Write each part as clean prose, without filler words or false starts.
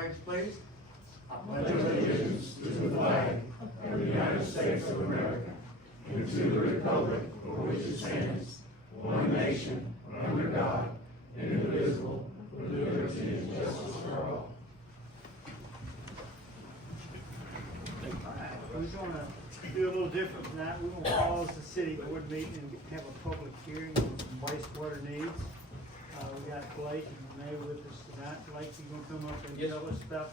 flags, please. I pledge allegiance to the flag of the United States of America and to the republic for which it stands, one nation, under God, indivisible, with liberty and justice for all. Alright, we're gonna do a little different tonight. We're gonna pause the city board meeting and have a public hearing on some wastewater needs. We got Blake and Renee with us tonight. Blake, you gonna come up and Yes. tell us about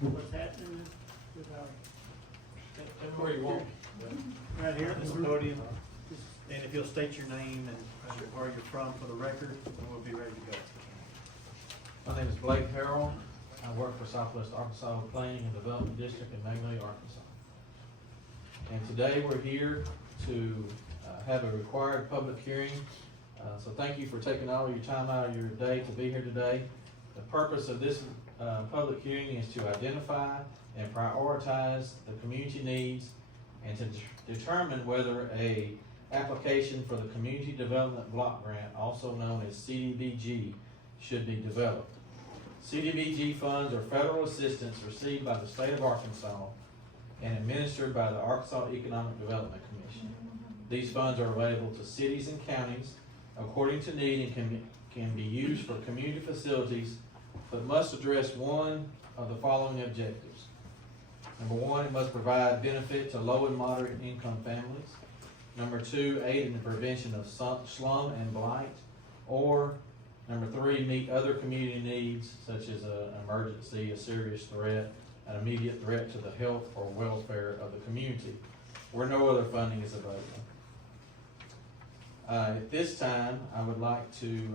what's happening with our. That's where you want. Right here at the podium. And if you'll state your name and where you're from for the record, and we'll be ready to go. My name is Blake Harrell. I work for Southwest Arkansas Planning and Development District in Magnolia, Arkansas. And today we're here to have a required public hearing. So thank you for taking all your time out of your day to be here today. The purpose of this public hearing is to identify and prioritize the community needs and to determine whether a application for the Community Development Block Grant, also known as CDBG, should be developed. CDBG funds are federal assistance received by the state of Arkansas and administered by the Arkansas Economic Development Commission. These funds are available to cities and counties according to need and can be used for community facilities, but must address one of the following objectives. Number one, it must provide benefit to low and moderate income families. Number two, aid in the prevention of slum and blight. Or number three, meet other community needs such as an emergency, a serious threat, an immediate threat to the health or welfare of the community, where no other funding is available. At this time, I would like to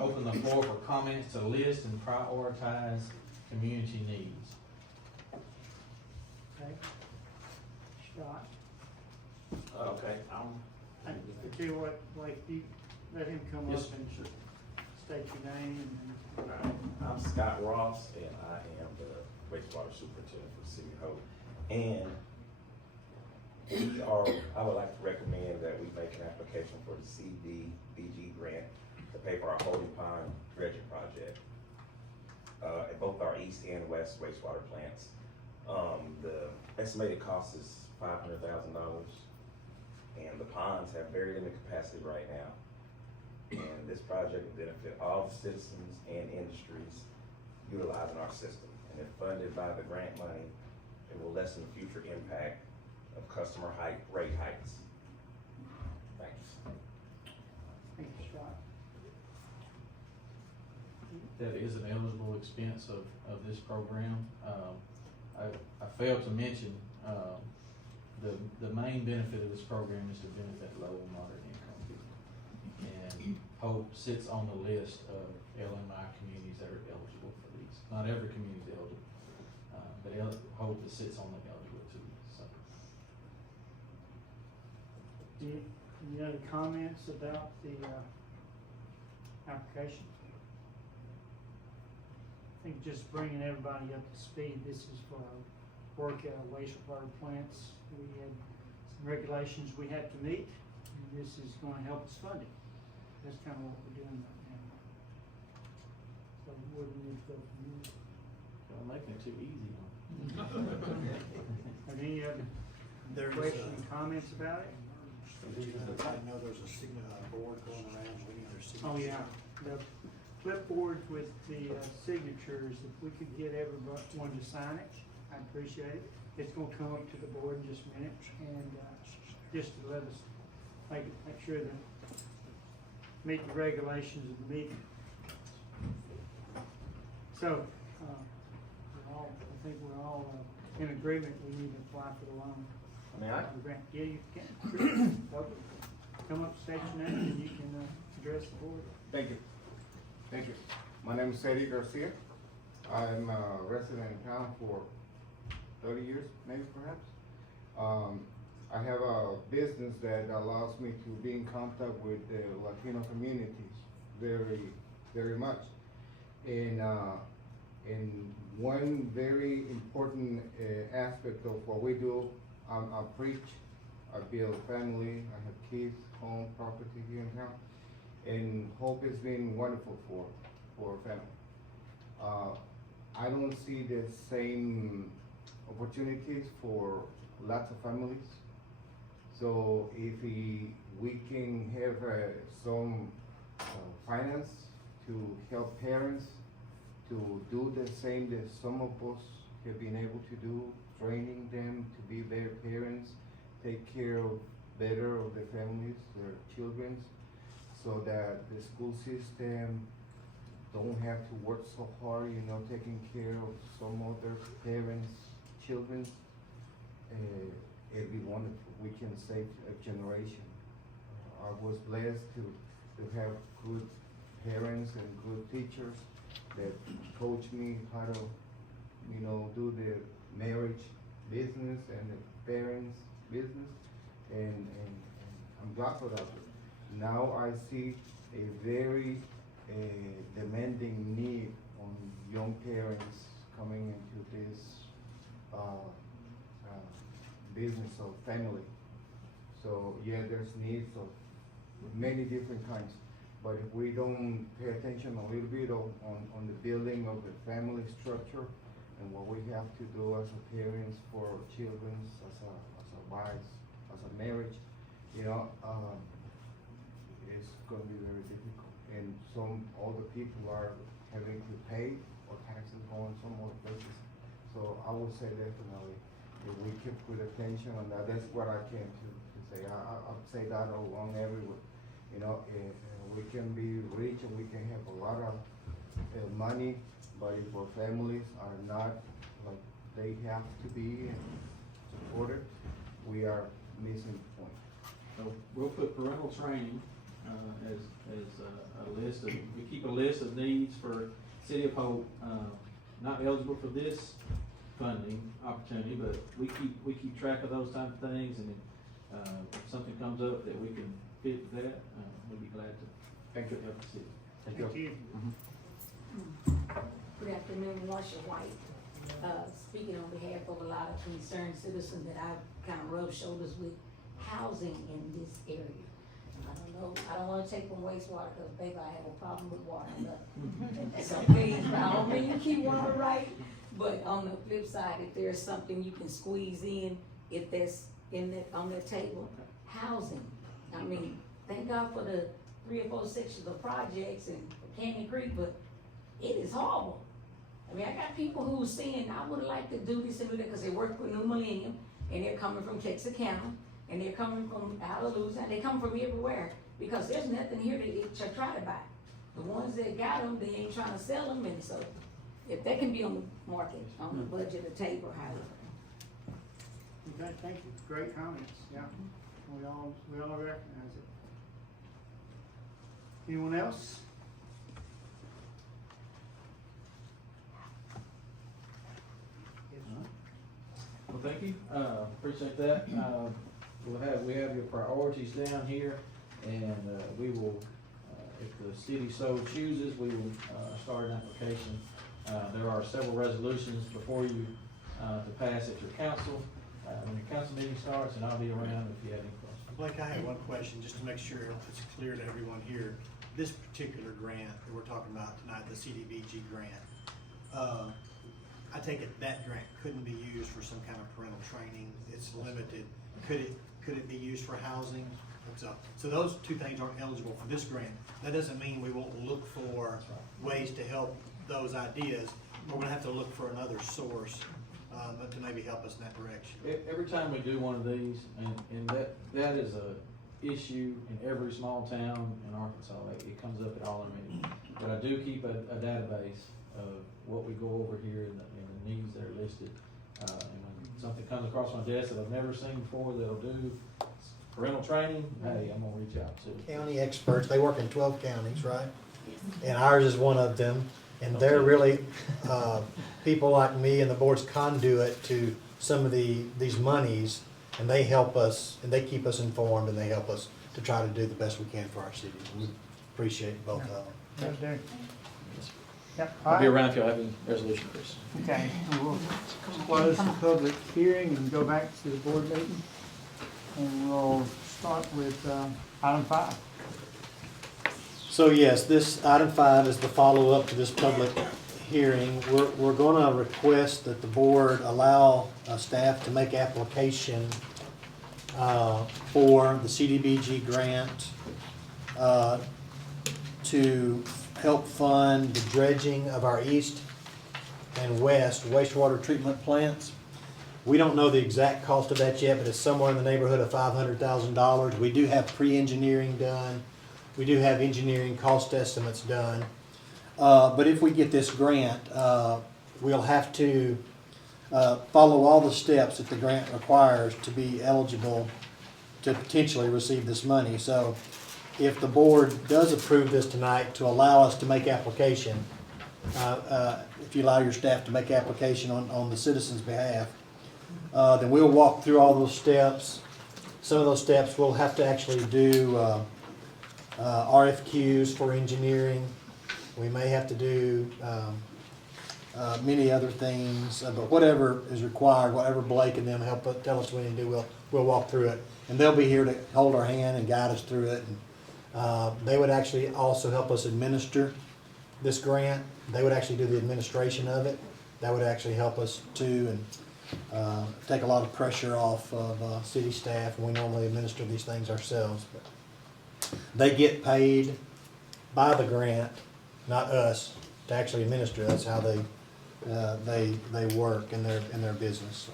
open the floor for comments to list and prioritize community needs. Okay. Scott. Okay, I tell you what, Blake, you let him come Yes, up and state your name and. I'm Scott Ross, and I am the wastewater superintendent for the city of Hope. And I would like to recommend that we make an application for the CDBG grant to pay for our Holy Pond dredging project at both our east and west wastewater plants. The estimated cost is $500,000, and the ponds have very limited capacity right now. And this project will benefit all citizens and industries utilizing our system. And if funded by the grant money, it will lessen the future impact of customer rate hikes. Thanks. Thank you, Scott. That is an eligible expense of this program. I failed to mention, the main benefit of this program is to benefit low and moderate income people. And Hope sits on the list of LMI communities that are eligible for these. Not every community is eligible, but Hope sits on the eligible too, so. Any other comments about the application? I think just bringing everybody up to speed, this is for our work at our wastewater plants. We had some regulations we had to meet, and this is gonna help us fund it. That's kind of what we're doing right now. So where do we need to go from here? Y'all making it too easy, huh? Are there any other There's questions, comments about it? I know there's a board going around, we need their signatures. Oh, yeah, the clipboard with the signatures, if we could get everyone to sign it, I'd appreciate it. It's gonna come up to the board in just a minute, and just to let us make sure that meet the regulations of the meeting. So, I think we're all in agreement, we need to apply for the loan. May I? The grant. Yeah, you can. Come up, state your name, and you can address the board. Thank you. Thank you. My name is Eddie Garcia. I'm a resident in town for 30 years, maybe perhaps. I have a business that allows me to be in contact with the Latino communities very much. And one very important aspect of what we do, I preach, I build family, I have kids, home, property here in town. And Hope has been wonderful for our family. I don't see the same opportunities for lots of families. So if we can have some finance to help parents to do the same that some of us have been able to do, training them to be better parents, take care of better of their families, their children, so that the school system don't have to work so hard, taking care of some other parents' children. It'd be wonderful. We can save a generation. I was blessed to have good parents and good teachers that coach me how to, do the marriage business and the parents' business, and I'm glad for that. Now I see a very demanding need on young parents coming into this business of family. So yeah, there's needs of many different kinds, but if we don't pay attention a little bit on the building of the family structure and what we have to do as a parents for our children, as a wives, as a marriage, it's gonna be very difficult. And some other people are having to pay or taxes going some other places. So I would say definitely, if we can put attention on that, that's what I came to say. I'll say that along everywhere. We can be rich and we can have a lot of money, but if our families are not like they have to be and supported, we are missing the point. So we'll put parental training, as a list of, we keep a list of needs for City of Hope, not eligible for this funding opportunity, but we keep track of those type of things, and if something comes up that we can fit that, we'd be glad to. Thank you. Help the city. Thank you. Good afternoon, Marcia White, speaking on behalf of a lot of concerned citizens that I've kind of rubbed shoulders with housing in this area. I don't know, I don't wanna take from wastewater, cause baby, I have a problem with water, but so please, by all means, keep water right. But on the flip side, if there's something you can squeeze in, if that's on the table, housing. I mean, thank God for the 3 or 4 sections of projects in Canyon Creek, but it is horrible. I mean, I got people who are saying, I would like to do this and do that, because they work for New Millennium, and they're coming from Texarkana, and they're coming from out of Louisiana, they come from everywhere, because there's nothing here to try to buy. The ones that got them, they ain't trying to sell them, and so, if they can be on the market, on the budget, the table, however. Okay, thank you. Great comments, yeah. We all recognize it. Anyone else? Well, thank you, appreciate that. We have your priorities down here, and we will, if the city so chooses, we will start an application. There are several resolutions before you to pass at your council, when your council meeting starts, and I'll be around if you have any questions. Blake, I have one question, just to make sure it's clear to everyone here. This particular grant that we're talking about tonight, the CDBG grant, I take it that grant couldn't be used for some kind of parental training, it's limited. Could it be used for housing? So those two things aren't eligible for this grant. That doesn't mean we won't look for ways to help those ideas. We're gonna have to look for another source, to maybe help us in that direction. Every time we do one of these, and that is a issue in every small town in Arkansas, it comes up at all our meetings. But I do keep a database of what we go over here and the needs that are listed. And when something comes across my desk that I've never seen before that'll do parental training, hey, I'm gonna reach out to. County experts, they work in 12 counties, right? And ours is one of them, and they're really, people like me and the board's conduit to some of these monies, and they help us, and they keep us informed, and they help us to try to do the best we can for our city. We appreciate both of them. Right. Yep. I'll be around if y'all have any resolution, Chris. Okay, we'll close the public hearing and go back to the board meeting. And we'll start with item 5. So yes, this item 5 is the follow-up to this public hearing, we're gonna request that the board allow staff to make application for the CDBG grant to help fund the dredging of our east and west wastewater treatment plants. We don't know the exact cost of that yet, but it's somewhere in the neighborhood of $500,000. We do have pre-engineering done. We do have engineering cost estimates done. But if we get this grant, we'll have to follow all the steps that the grant requires to be eligible to potentially receive this money. So if the board does approve this tonight to allow us to make application, if you allow your staff to make application on the citizens' behalf, then we'll walk through all those steps. Some of those steps we'll have to actually do RFQs for engineering. We may have to do many other things, but whatever is required, whatever Blake and them tell us we need to do, we'll walk through it. And they'll be here to hold our hand and guide us through it. And they would actually also help us administer this grant. They would actually do the administration of it. That would actually help us too, and take a lot of pressure off of city staff. And we normally administer these things ourselves, but they get paid by the grant, not us, to actually administer. That's how they work in their business.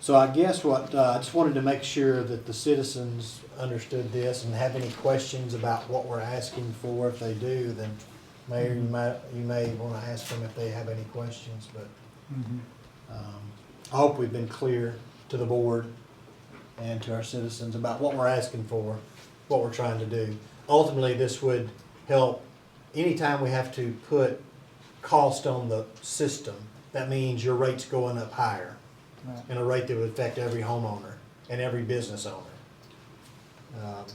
So I guess I just wanted to make sure that the citizens understood this and have any questions about what we're asking for. If they do, then Mayor, you may want to ask them if they have any questions. But I hope we've been clear to the board and to our citizens about what we're asking for, what we're trying to do. Ultimately, this would help anytime we have to put cost on the system. That means your rate's going up higher, and a rate that would affect every homeowner and every business owner.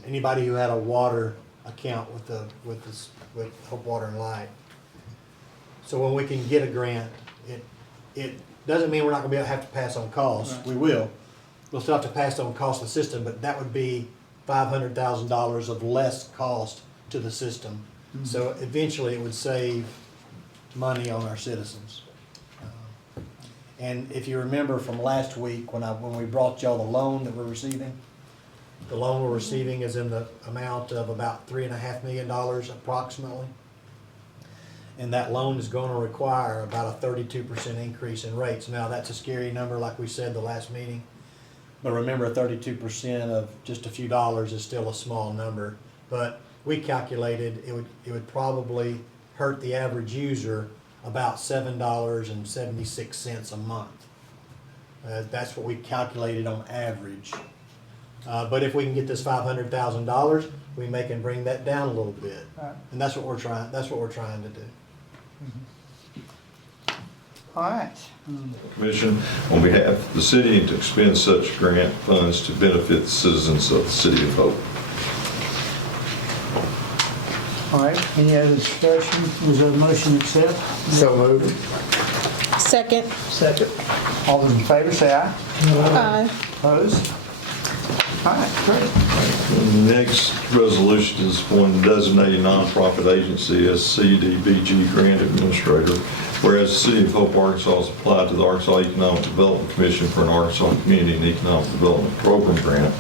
Anybody who had a water account with Hope Water and Light. So when we can get a grant, it doesn't mean we're not gonna have to pass on costs. We will. We'll still have to pass on cost of the system, but that would be $500,000 of less cost to the system. So eventually it would save money on our citizens. And if you remember from last week, when we brought y'all the loan that we're receiving, the loan we're receiving is in the amount of about $3.5 million approximately. And that loan is gonna require about a 32% increase in rates. Now, that's a scary number, like we said the last meeting. But remember, 32% of just a few dollars is still a small number. But we calculated it would probably hurt the average user about $7.76 a month. That's what we calculated on average. But if we can get this $500,000, we may can bring that down a little bit. And that's what we're trying to do. All right. Commission, on behalf of the city, to expend such grant funds to benefit the citizens of the city of Hope. All right, any other discussion? Was there a motion to accept? So moved. Second. Second. All those in favor, say aye. Aye. Opposed? All right, great. The next resolution is one designating nonprofit agency as CDBG grant administrator. Whereas the City of Hope, Arkansas has applied to the Arkansas Economic Development Commission for an Arkansas Community and Economic Development Program grant.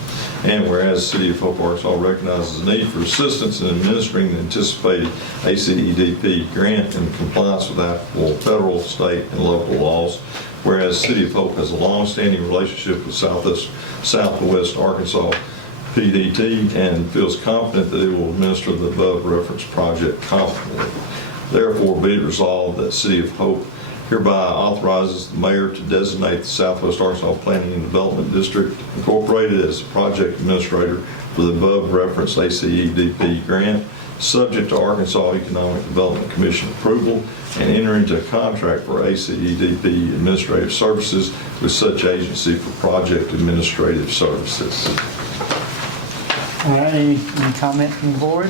And whereas the City of Hope, Arkansas recognizes the need for assistance in administering the anticipated ACEDP grant in compliance with applicable federal, state, and local laws. Whereas the City of Hope has a long-standing relationship with Southwest Arkansas PDT and feels confident that it will administer the above referenced project competently. Therefore, be it resolved that City of Hope hereby authorizes the mayor to designate the Southwest Arkansas Planning and Development District Incorporated as the project administrator for the above referenced ACEDP grant, subject to Arkansas Economic Development Commission approval, and enter into a contract for ACEDP administrative services with such agency for project administrative services. All right, any comment from the board?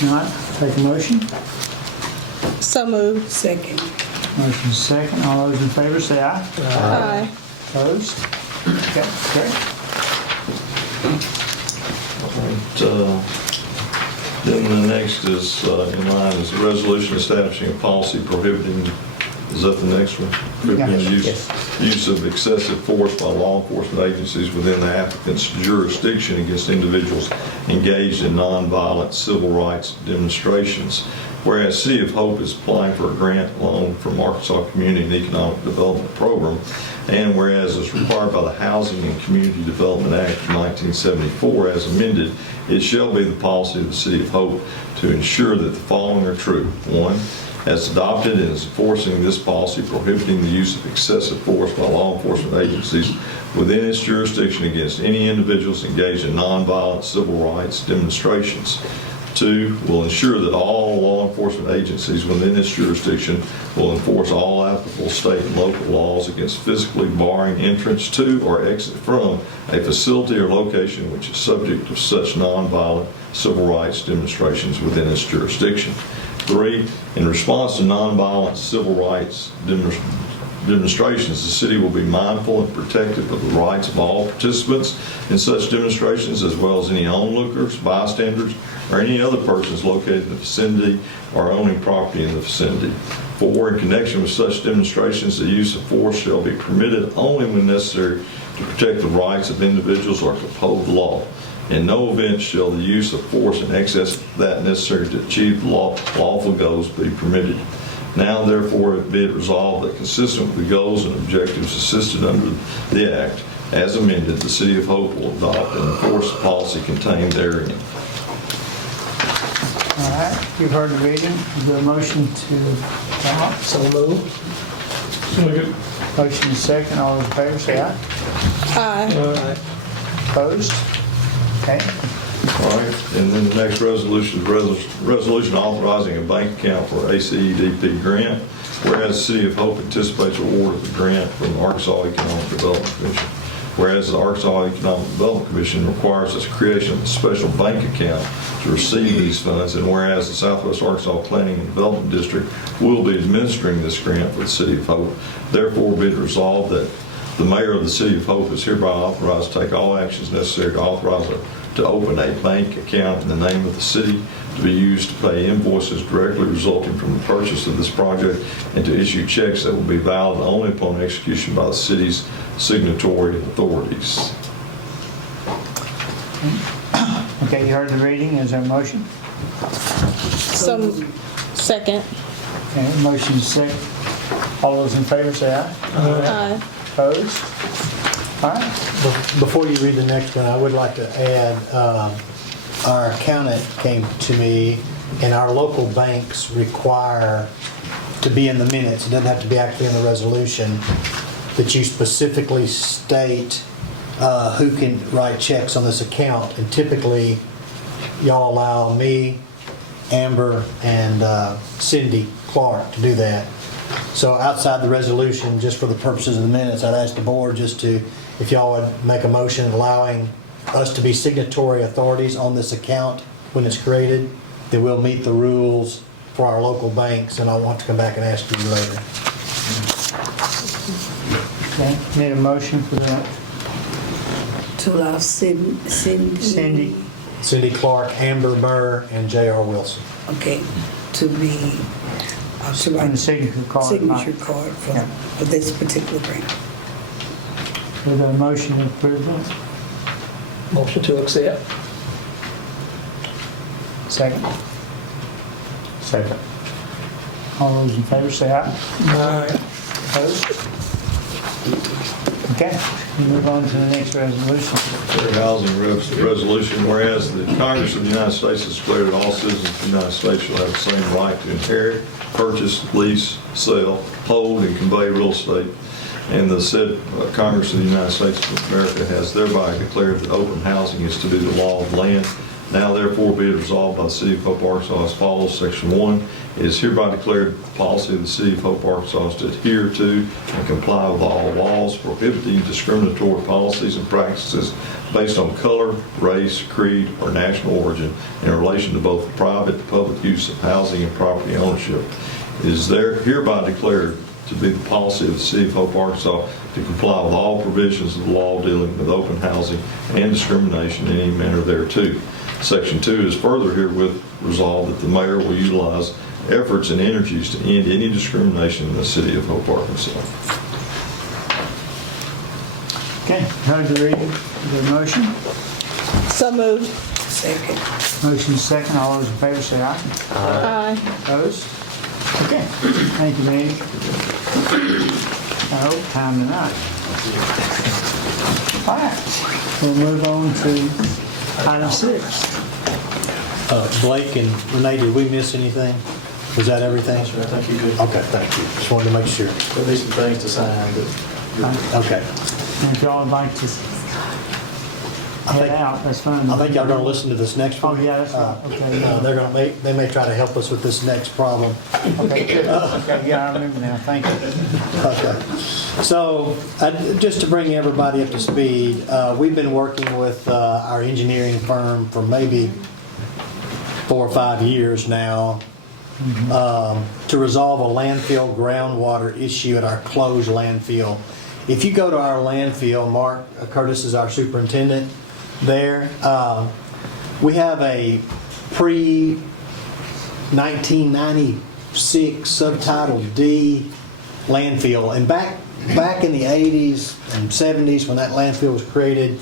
Not, take a motion. So moved. Second. Motion second. All those in favor say aye. Aye. Opposed? Okay, great. Then the next is, in line, is a resolution establishing a policy prohibiting, is that the next one? Prohibiting the use of excessive force by law enforcement agencies within the applicant's jurisdiction against individuals engaged in nonviolent civil rights demonstrations. Whereas City of Hope is applying for a grant loan from Arkansas Community and Economic Development Program, and whereas it's required by the Housing and Community Development Act of 1974 as amended, it shall be the policy of the City of Hope to ensure that the following are true. One, as adopted and is enforcing this policy prohibiting the use of excessive force by law enforcement agencies within its jurisdiction against any individuals engaged in nonviolent civil rights demonstrations. Two, will ensure that all law enforcement agencies within its jurisdiction will enforce all applicable state and local laws against physically barring entrance to or exit from a facility or location which is subject to such nonviolent civil rights demonstrations within its jurisdiction. Three, in response to nonviolent civil rights demonstrations, the city will be mindful and protective of the rights of all participants in such demonstrations, as well as any onlookers, bystanders, or any other persons located in the vicinity or owning property in the vicinity. Four, in connection with such demonstrations, the use of force shall be permitted only when necessary to protect the rights of individuals or to uphold the law. In no event shall the use of force in excess of that necessary to achieve the lawful goals be permitted. Now, therefore, be it resolved that consistent with the goals and objectives assisted under the Act, as amended, the City of Hope will adopt and enforce the policy contained therein. All right, you've heard the reading. Is there a motion to come up? So moved. Motion is second. All those in favor say aye. Aye. Opposed? Okay. All right, and then the next resolution is resolution authorizing a bank account for ACEDP grant, whereas the City of Hope anticipates award of the grant from the Arkansas Economic Development Commission. Whereas the Arkansas Economic Development Commission requires the creation of a special bank account to receive these funds, and whereas the Southwest Arkansas Planning and Development District will be administering this grant for the City of Hope, therefore be it resolved that the mayor of the City of Hope is hereby authorized to take all actions necessary to authorize to open a bank account in the name of the city to be used to pay invoices directly resulting from the purchase of this project, and to issue checks that will be valid only upon execution by the city's signatory authorities. Okay, you heard the reading. Is there a motion? So, second. Okay, motion is second. All those in favor say aye. Aye. Opposed? All right. Before you read the next one, I would like to add, our accountant came to me, and our local banks require to be in the minutes, it doesn't have to be actually in the resolution, that you specifically state who can write checks on this account. And typically, y'all allow me, Amber, and Cindy Clark to do that. So outside the resolution, just for the purposes of the minutes, I'd ask the board just to, if y'all would make a motion allowing us to be signatory authorities on this account when it's created, then we'll meet the rules for our local banks, and I'll want to come back and ask you later. Okay, need a motion for that. To allow Cindy. Cindy Clark, Amber Burr, and J.R. Wilson. Okay, to be, to And write the signature card. signature card Yeah. for this particular grant. Is there a motion to approve that? Motion to accept. Second? Second. All those in favor say aye. Aye. Opposed? Okay, we move on to the next resolution. Fair housing resolution, whereas the Congress of the United States has declared that all citizens of the United States shall have the same right to inherit, purchase, lease, sell, hold, and convey real estate. And the said Congress of the United States of America has thereby declared that open housing is to be the law of the land. Now therefore be it resolved by the City of Hope, Arkansas as follows. Section 1, it is hereby declared the policy of the City of Hope, Arkansas to adhere to and comply with all laws prohibiting discriminatory policies and practices based on color, race, creed, or national origin in relation to both the private and public use of housing and property ownership. It is hereby declared to be the policy of the City of Hope, Arkansas to comply with all provisions of the law dealing with open housing and discrimination in any manner thereto. Section 2 is further herewith resolved that the mayor will utilize efforts and energies to end any discrimination in the city of Hope, Arkansas. Okay, heard the reading, the motion. So moved. Second. Motion second, all those in favor say aye. Aye. Opposed? Okay, thank you, Manny. I hope time tonight. All right, we'll move on to item 6. Blake and Renee, did we miss anything? Was that everything? I think you did. Okay, thank you. Just wanted to make sure. There'll be some things to sign, but Okay. And if y'all would like to head out, that's fine. I think y'all gonna listen to this next Oh, one. yeah, that's right, okay. They're gonna, they may try to help us with this next problem. Okay, good. Okay, yeah, I remember now, thank you. Okay. So, just to bring everybody up to speed, we've been working with our engineering firm for maybe 4 or 5 years now to resolve a landfill groundwater issue at our closed landfill. If you go to our landfill, Mark Curtis is our superintendent there. We have a pre-1996 Subtitle D landfill, and back in the 80s and 70s when that landfill was created,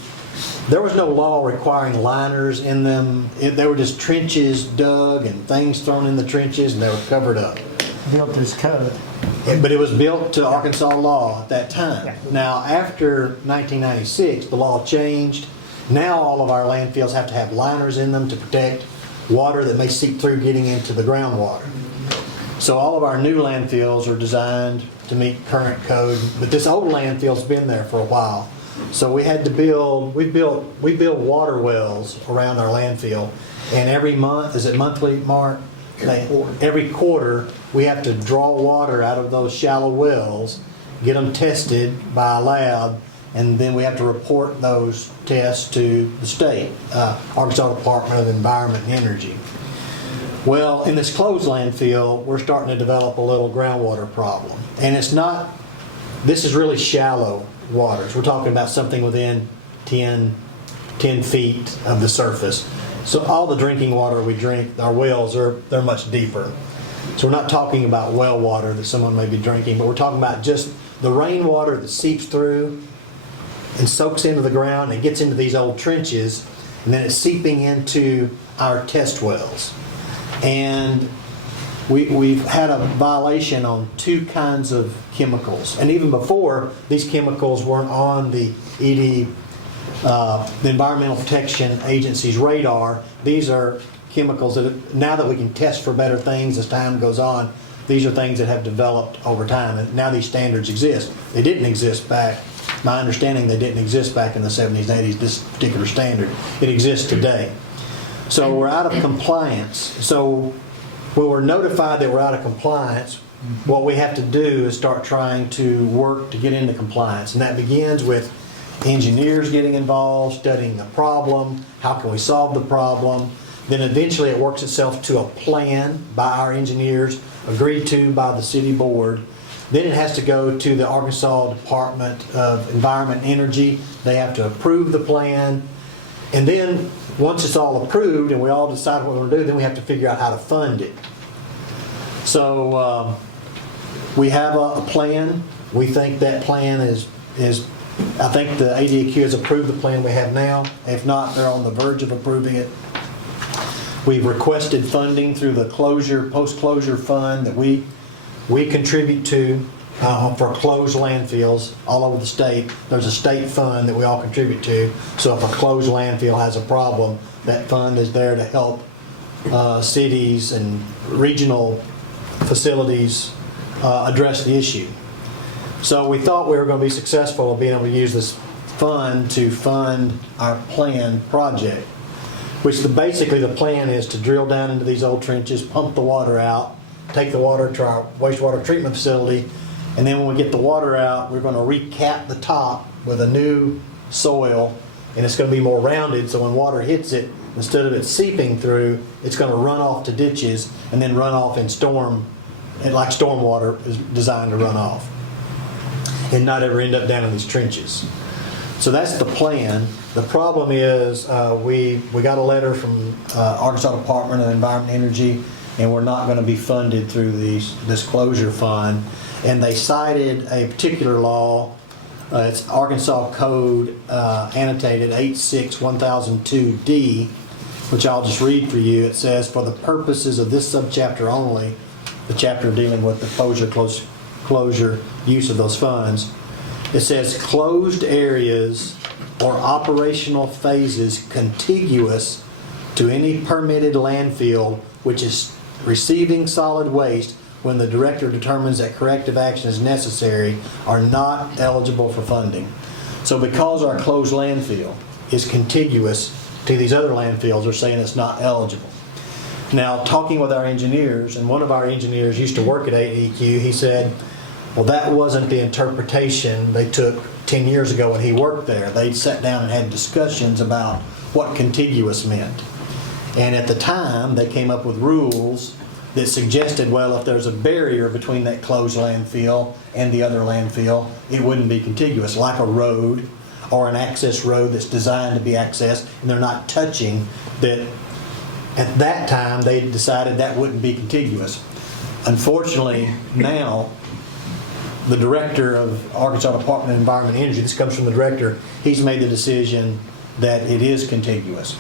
there was no law requiring liners in them. They were just trenches dug and things thrown in the trenches, and they were covered up. Built this code. But it was built to Arkansas law at that time. Yeah. Now, after 1996, the law changed. Now all of our landfills have to have liners in them to protect water that may seep through getting into the groundwater. So all of our new landfills are designed to meet current code, but this old landfill's been there for a while. So we had to build water wells around our landfill, and every month, is it monthly, Mark? Every quarter, we have to draw water out of those shallow wells, get them tested by a lab, and then we have to report those tests to the state, Arkansas Department of Environment and Energy. Well, in this closed landfill, we're starting to develop a little groundwater problem. And this is really shallow waters. We're talking about something within 10 feet of the surface. So all the drinking water we drink, our wells, they're much deeper. So we're not talking about well water that someone may be drinking, but we're talking about just the rainwater that seeps through and soaks into the ground and gets into these old trenches, and then it's seeping into our test wells. And we've had a violation on 2 kinds of chemicals. And even before, these chemicals weren't on the ED, the Environmental Protection Agency's radar. These are chemicals that, now that we can test for better things as time goes on, these are things that have developed over time. And now these standards exist. They didn't exist back, my understanding, they didn't exist back in the 70s and 80s, this particular standard. It exists today. So we're out of compliance. So when we're notified that we're out of compliance, what we have to do is start trying to work to get into compliance. And that begins with engineers getting involved, studying the problem, how can we solve the problem. Then eventually it works itself to a plan by our engineers, agreed to by the city board. Then it has to go to the Arkansas Department of Environment and Energy. They have to approve the plan. And then once it's all approved and we all decide what we're going to do, then we have to figure out how to fund it. So we have a plan. We think that plan is I think the ADAQ has approved the plan we have now. If not, they're on the verge of approving it. We've requested funding through the post-closure fund that we contribute to for closed landfills all over the state. There's a state fund that we all contribute to. So if a closed landfill has a problem, that fund is there to help cities and regional facilities address the issue. So we thought we were going to be successful in being able to use this fund to fund our planned project, which basically the plan is to drill down into these old trenches, pump the water out, take the water to our wastewater treatment facility, and then when we get the water out, we're going to recap the top with a new soil, and it's going to be more rounded, so when water hits it, instead of it seeping through, it's going to run off to ditches and then run off in like stormwater is designed to run off, and not ever end up down in these trenches. So that's the plan. The problem is, we got a letter from Arkansas Department of Environment and Energy, and we're not going to be funded through this closure fund. And they cited a particular law, it's Arkansas Code annotated 86-1002D, which I'll just read for you. It says, for the purposes of this subchapter only, the chapter dealing with the closure use of those funds, it says closed areas or operational phases contiguous to any permitted landfill which is receiving solid waste when the director determines that corrective action is necessary are not eligible for funding. So because our closed landfill is contiguous to these other landfills, they're saying it's not eligible. Now, talking with our engineers, and one of our engineers used to work at AEQ, he said, well, that wasn't the interpretation they took 10 years ago when he worked there. They sat down and had discussions about what contiguous meant. And at the time, they came up with rules that suggested, well, if there's a barrier between that closed landfill and the other landfill, it wouldn't be contiguous, like a road or an access road that's designed to be accessed, and they're not touching, that at that time, they decided that wouldn't be contiguous. Unfortunately, now, the director of Arkansas Department of Environment and Energy, this comes from the director, he's made the decision that it is contiguous.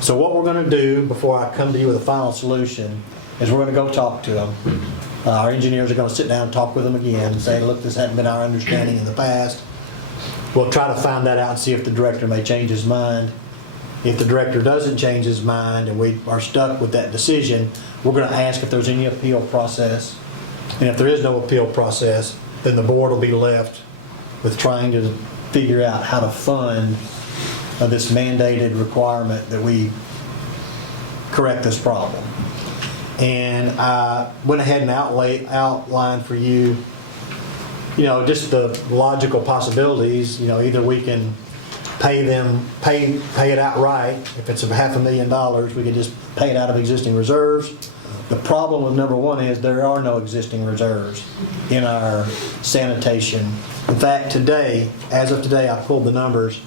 So what we're going to do before I come to you with a final solution is we're going to go talk to them. Our engineers are going to sit down and talk with them again and say, look, this hadn't been our understanding in the past. We'll try to find that out and see if the director may change his mind. If the director doesn't change his mind and we are stuck with that decision, we're going to ask if there's any appeal process. And if there is no appeal process, then the board will be left with trying to figure out how to fund this mandated requirement that we correct this problem. And I went ahead and outlined for you, just the logical possibilities. Either we can pay it outright. If it's $500,000, we could just pay it out of existing reserves. The problem with number one is there are no existing reserves in our sanitation. In fact, as of today, I pulled the numbers,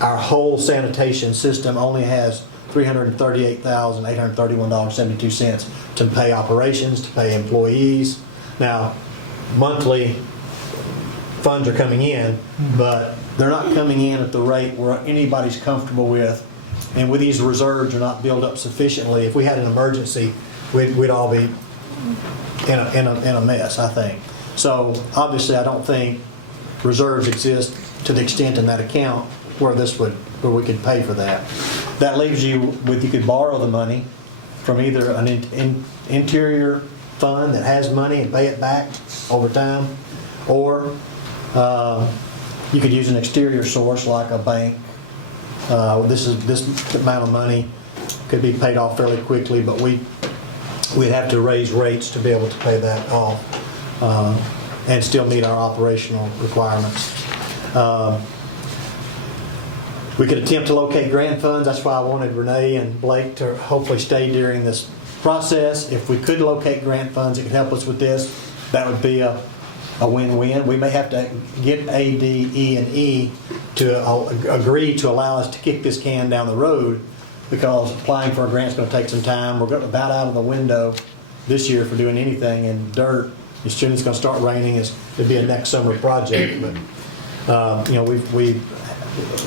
our whole sanitation system only has $338,831.72 to pay operations, to pay employees. Now, monthly funds are coming in, but they're not coming in at the rate where anybody's comfortable with. And with these reserves are not built up sufficiently. If we had an emergency, we'd all be in a mess, I think. So obviously, I don't think reserves exist to the extent in that account where we could pay for that. That leaves you with, you could borrow the money from either an interior fund that has money and pay it back over time, or you could use an exterior source like a bank. This amount of money could be paid off fairly quickly, but we'd have to raise rates to be able to pay that off and still meet our operational requirements. We could attempt to locate grant funds. That's why I wanted Renee and Blake to hopefully stay during this process. If we could locate grant funds that could help us with this, that would be a win-win. We may have to get A, D, E, and E to agree to allow us to kick this can down the road, because applying for a grant is going to take some time. We're about out of the window this year for doing anything in dirt. As soon as it's going to start raining, it'd be a next summer project. But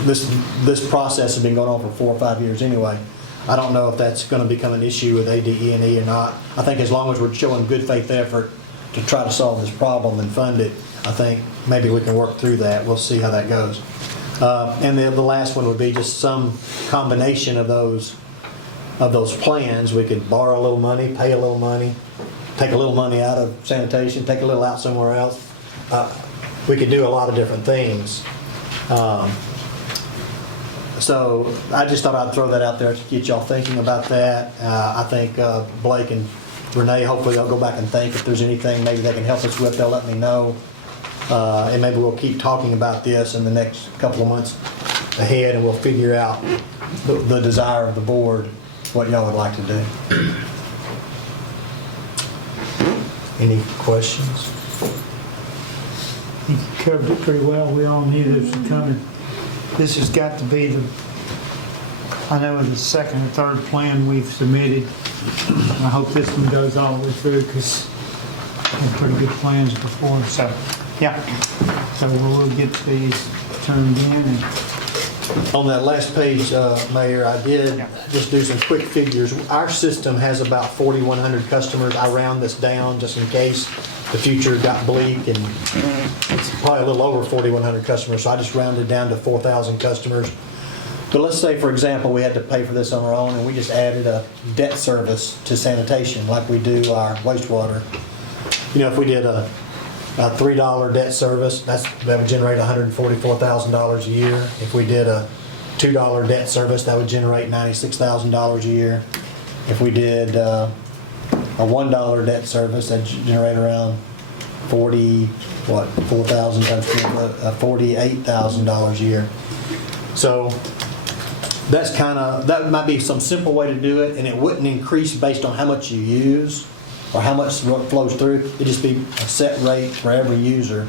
this process has been going on for 4 or 5 years anyway. I don't know if that's going to become an issue with AD, E, and E or not. I think as long as we're showing good faith effort to try to solve this problem and fund it, I think maybe we can work through that. We'll see how that goes. And then the last one would be just some combination of those plans. We could borrow a little money, pay a little money, take a little money out of sanitation, take a little out somewhere else. We could do a lot of different things. So I just thought I'd throw that out there to get y'all thinking about that. I think Blake and Renee, hopefully they'll go back and think if there's anything maybe they can help us with, they'll let me know. And maybe we'll keep talking about this in the next couple of months ahead, and we'll figure out the desire of the board, what y'all would like to do. Any questions? You covered it pretty well. We all knew this was coming. this has got to be I know the second or third plan we've submitted. I hope this one goes all the way through because we had pretty good plans before, so, yeah. So we'll get these turned in and, On that last page, Mayor, I did Yeah. just do some quick figures. Our system has about 4,100 customers. I round this down just in case the future got bleak, and it's probably a little over 4,100 customers, so I just rounded down to 4,000 customers. But let's say, for example, we had to pay for this on our own, and we just added a debt service to sanitation, like we do our wastewater. You know, if we did a $3 debt service, that would generate $144,000 a year. If we did a $2 debt service, that would generate $96,000 a year. If we did a $1 debt service, that'd generate around $4,000 times $48,000 a year. So that's that might be some simple way to do it, and it wouldn't increase based on how much you use or how much flows through. It'd just be a set rate for every user.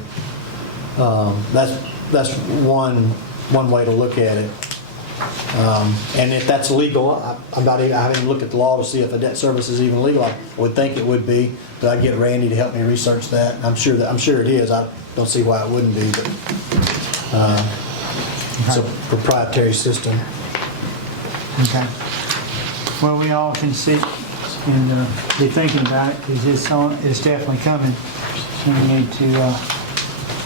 That's one way to look at it. And if that's legal, I haven't even looked at the law to see if a debt service is even legal. I would think it would be, but I'd get Randy to help me research that. I'm sure it is. I don't see why it wouldn't be, but it's a proprietary system. okay. Well, we all can see and be thinking about it because it's definitely coming. And we need to,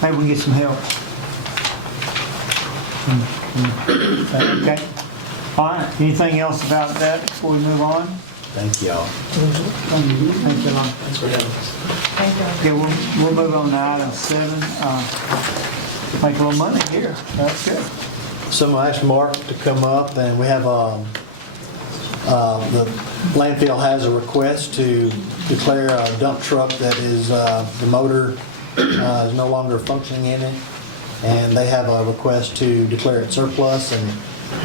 maybe we can get some help. Okay. All right. Anything else about that before we move on? Thank y'all. Thank you. Thanks for having us. Okay, we'll move on to item 7. Make a little money here. That's good. So I'm gonna ask Mark to come up, and we have, the landfill has a request to declare a dump truck that is, the motor is no longer functioning in it. And they have a request to declare it surplus and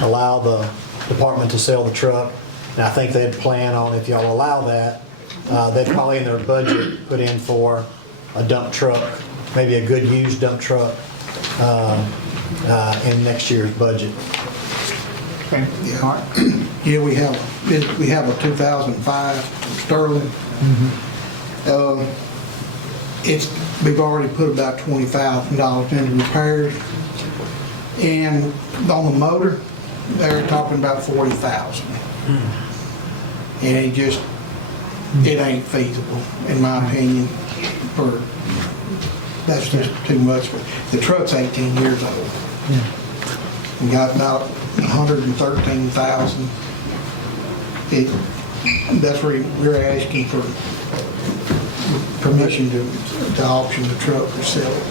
allow the department to sell the truck. And I think they'd plan on, if y'all allow that, they'd probably in their budget put in for a dump truck, maybe a good used dump truck, in next year's budget. Okay. Yeah. All right. Yeah, we have a 2005 Sterling. We've already put about $20,000 into repairs. And on the motor, they're talking about $40,000. And it ain't feasible, in my opinion, that's just too much. The truck's 18 years old. We got about 113,000. That's where we're asking for permission to auction the truck or sell it.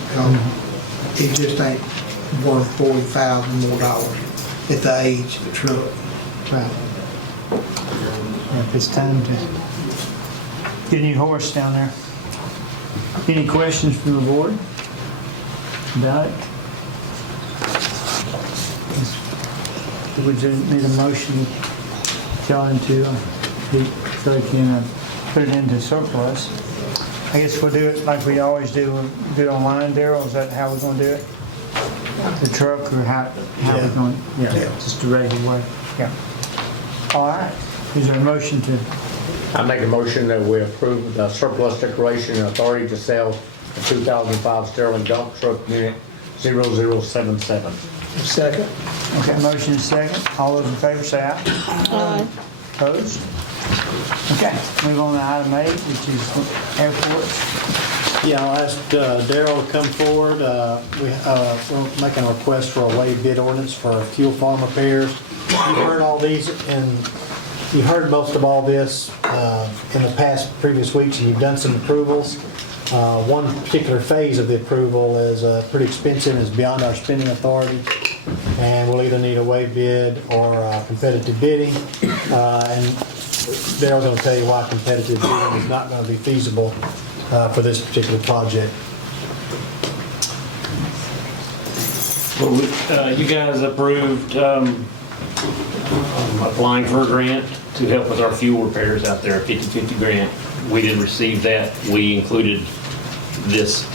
It just ain't worth $40,000 more at the age of the truck. Right. If it's time to get a new horse down there. Any questions from the board about it? Would you need a motion, John, to so you can put it into surplus? I guess we'll do it like we always do. We'll do it online, Darryl. Is that how we're going to do it? The truck, or how we're going? Yeah, just the regular way. Yeah. All right. Is there a motion to? I make a motion that we approve the surplus declaration and authority to sell the 2005 Sterling dump truck unit 0077. Second. Okay, motion is second. All those in favor say aye. Aye. Opposed? Okay, move on to item 8, which is airports. Yeah, I'll ask Darryl to come forward. We're making a request for a waived bid ordinance for fuel farm repairs. You've heard all these, and you've heard most of all this in the previous weeks, and you've done some approvals. One particular phase of the approval is pretty expensive and is beyond our spending authority, and we'll either need a waived bid or competitive bidding. And Daryl's going to tell you why competitive bidding is not going to be feasible for this particular project. Well, you guys approved applying for a grant to help with our fuel repairs out there, a 50/50 grant. We did receive that. We included this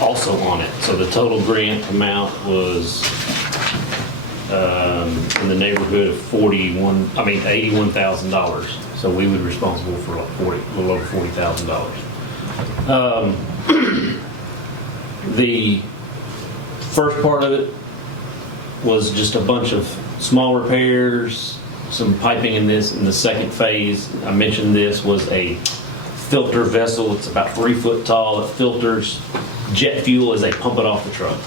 also on it. So the total grant amount was in the neighborhood of $81,000. So we would be responsible for like a little over $40,000. The first part of it was just a bunch of small repairs, some piping in this. In the second phase, I mentioned this, was a filter vessel. It's about 3 foot tall. It filters jet fuel as they pump it off the truck.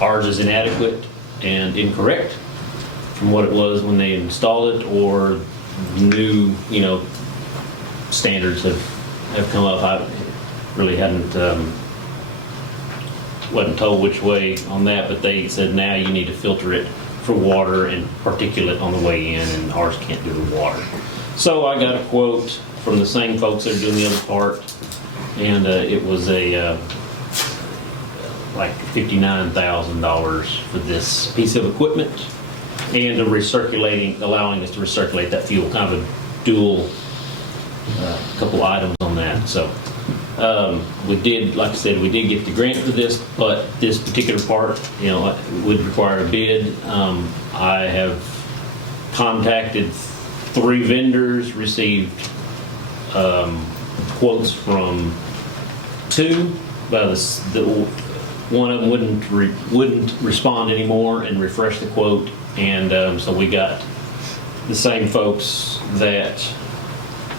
Ours is inadequate and incorrect from what it was when they installed it, or new, standards have come up. I really wasn't told which way on that, but they said now you need to filter it for water and particulate on the way in, and ours can't do the water. So I got a quote from the same folks that are doing the other part, and it was like $59,000 for this piece of equipment, and allowing us to recirculate that fuel, kind of a dual, couple items on that. So we did, like I said, we did get the grant for this, but this particular part, would require a bid. I have contacted 3 vendors, received quotes from 2, but one of them wouldn't respond anymore and refresh the quote, and so we got the same folks that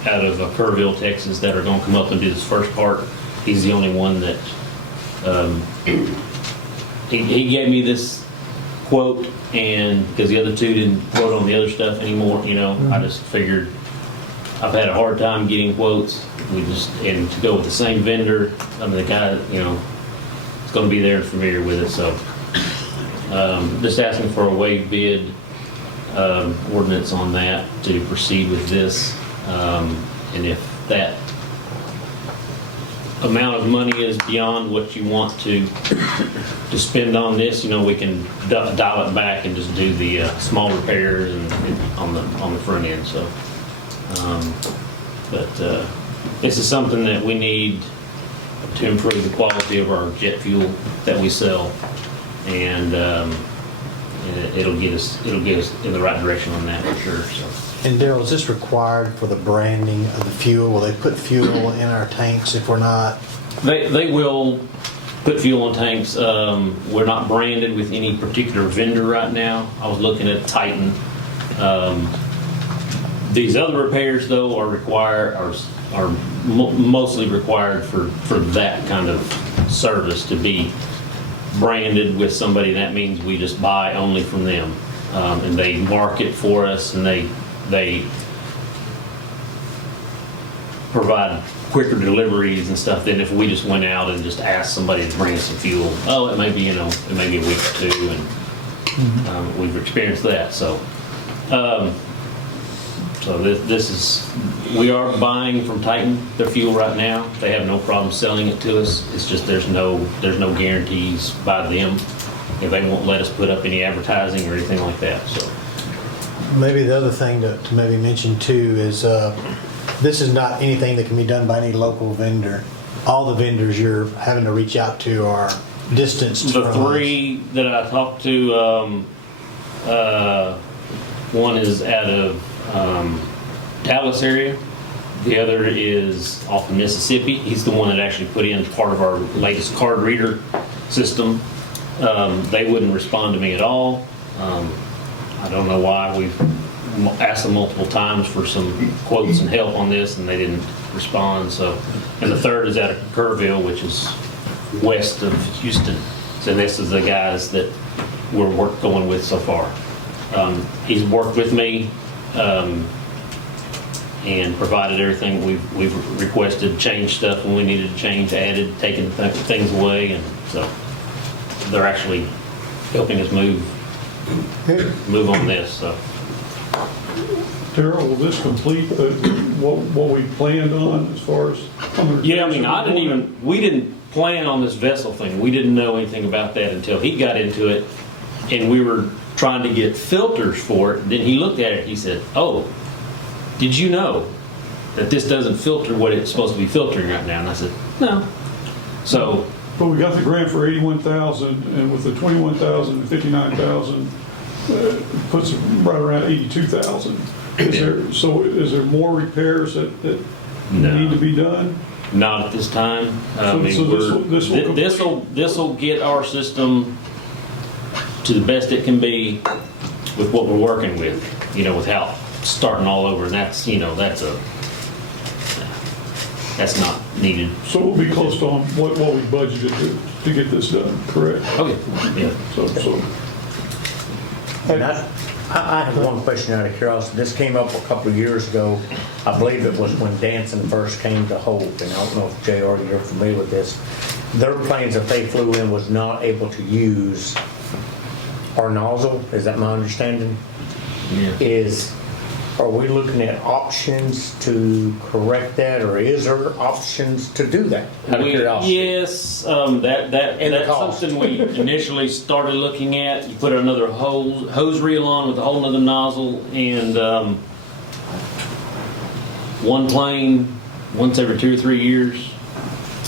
out of Kerrville, Texas, that are going to come up and do this first part. He's the only one that he gave me this quote, and because the other 2 didn't quote on the other stuff anymore, I just figured I've had a hard time getting quotes. And to go with the same vendor, the guy, is going to be there and familiar with it. So just asking for a waived bid ordinance on that to proceed with this. And if that amount of money is beyond what you want to spend on this, we can dial it back and just do the small repairs and on the front end. So, this is something that we need to improve the quality of our jet fuel that we sell, and it'll get us in the right direction on that for sure. So. And Daryl, is this required for the branding of the fuel? Will they put fuel in our tanks if we're not? They will put fuel in tanks. We're not branded with any particular vendor right now. I was looking at Titan. These other repairs, though, are mostly required for that kind of service to be branded with somebody. That means we just buy only from them, and they mark it for us, and they provide quicker deliveries and stuff than if we just went out and just asked somebody to bring us some fuel. Oh, it may be a week or 2, and we've experienced that. So, we are buying from Titan their fuel right now. They have no problem selling it to us. It's just there's no guarantees by them. If they won't let us put up any advertising or anything like that. So. Maybe the other thing to maybe mention too is this is not anything that can be done by any local vendor. All the vendors you're having to reach out to are distanced from us. The 3 that I talked to, one is out of Dallas area. The other is off of Mississippi. He's the one that actually put in part of our latest card reader system. They wouldn't respond to me at all. I don't know why. We've asked them multiple times for some quotes and help on this, and they didn't respond. So, and the third is out of Kerrville, which is west of Houston. So this is the guys that we're going with so far. He's worked with me and provided everything we've requested, changed stuff when we needed to change, added, taken things away, and so they're actually helping us move on this. So. Daryl, will this complete what we planned on as far as? Yeah, we didn't plan on this vessel thing. We didn't know anything about that until he got into it, and we were trying to get filters for it. Then he looked at it, he said, "Oh, did you know that this doesn't filter what it's supposed to be filtering right now?" And I said, "No." So But we got the grant for 81,000, and with the 21,000 and 59,000, puts it right around 82,000. Is there more repairs that No. need to be done? Not at this time. I So- mean, so this will this'll get our system to the best it can be with what we're working with, without starting all over. And that's, that's not needed. So we'll be close to what we budgeted to get this done, correct? Okay, yeah. So, And I have one question out of curiosity. This came up a couple of years ago. I believe it was when Danson first came to Hope, and I don't know if JR, you're familiar with this. Their planes that they flew in was not able to use our nozzle, is that my understanding? Yeah. Are we looking at options to correct that, or is there options to do that? Out of curiosity. Yes, And the that's cost. something we initially started looking at. You put another hose reel on with a whole nother nozzle, and one plane, once every 2 or 3 years,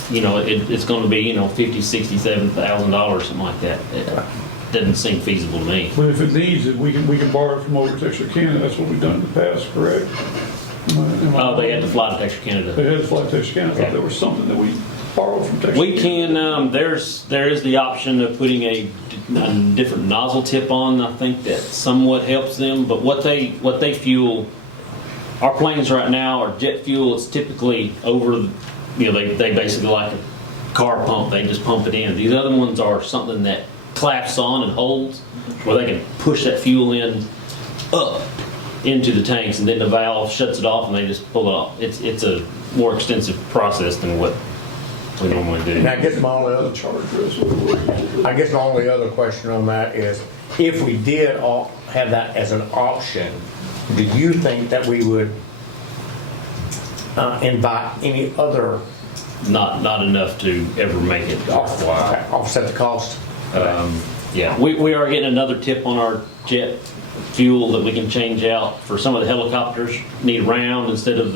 it's going to be, $50,000, $60,000, $7,000, something like that. It doesn't seem feasible to me. but if it needs it, we can borrow it from over Texarkana. That's what we've done in the past, correct? Oh, they had to fly to Texarkana. They had to fly to Texarkana. I thought there was something that we borrowed from Texarkana. We can, there is the option of putting a different nozzle tip on. I think that somewhat helps them, but what they fuel, our planes right now are jet fuel. It's typically over, they basically like a car pump. They just pump it in. These other ones are something that clasps on and holds, where they can push that fuel in up into the tanks, and then the valve shuts it off and they just pull it off. It's a more extensive process than what we normally do. And I guess my only other question on that is, if we did have that as an option, do you think that we would invite any other Not enough to ever make it worthwhile. offset the cost? Yeah, we are getting another tip on our jet fuel that we can change out for some of the helicopters. Need round instead of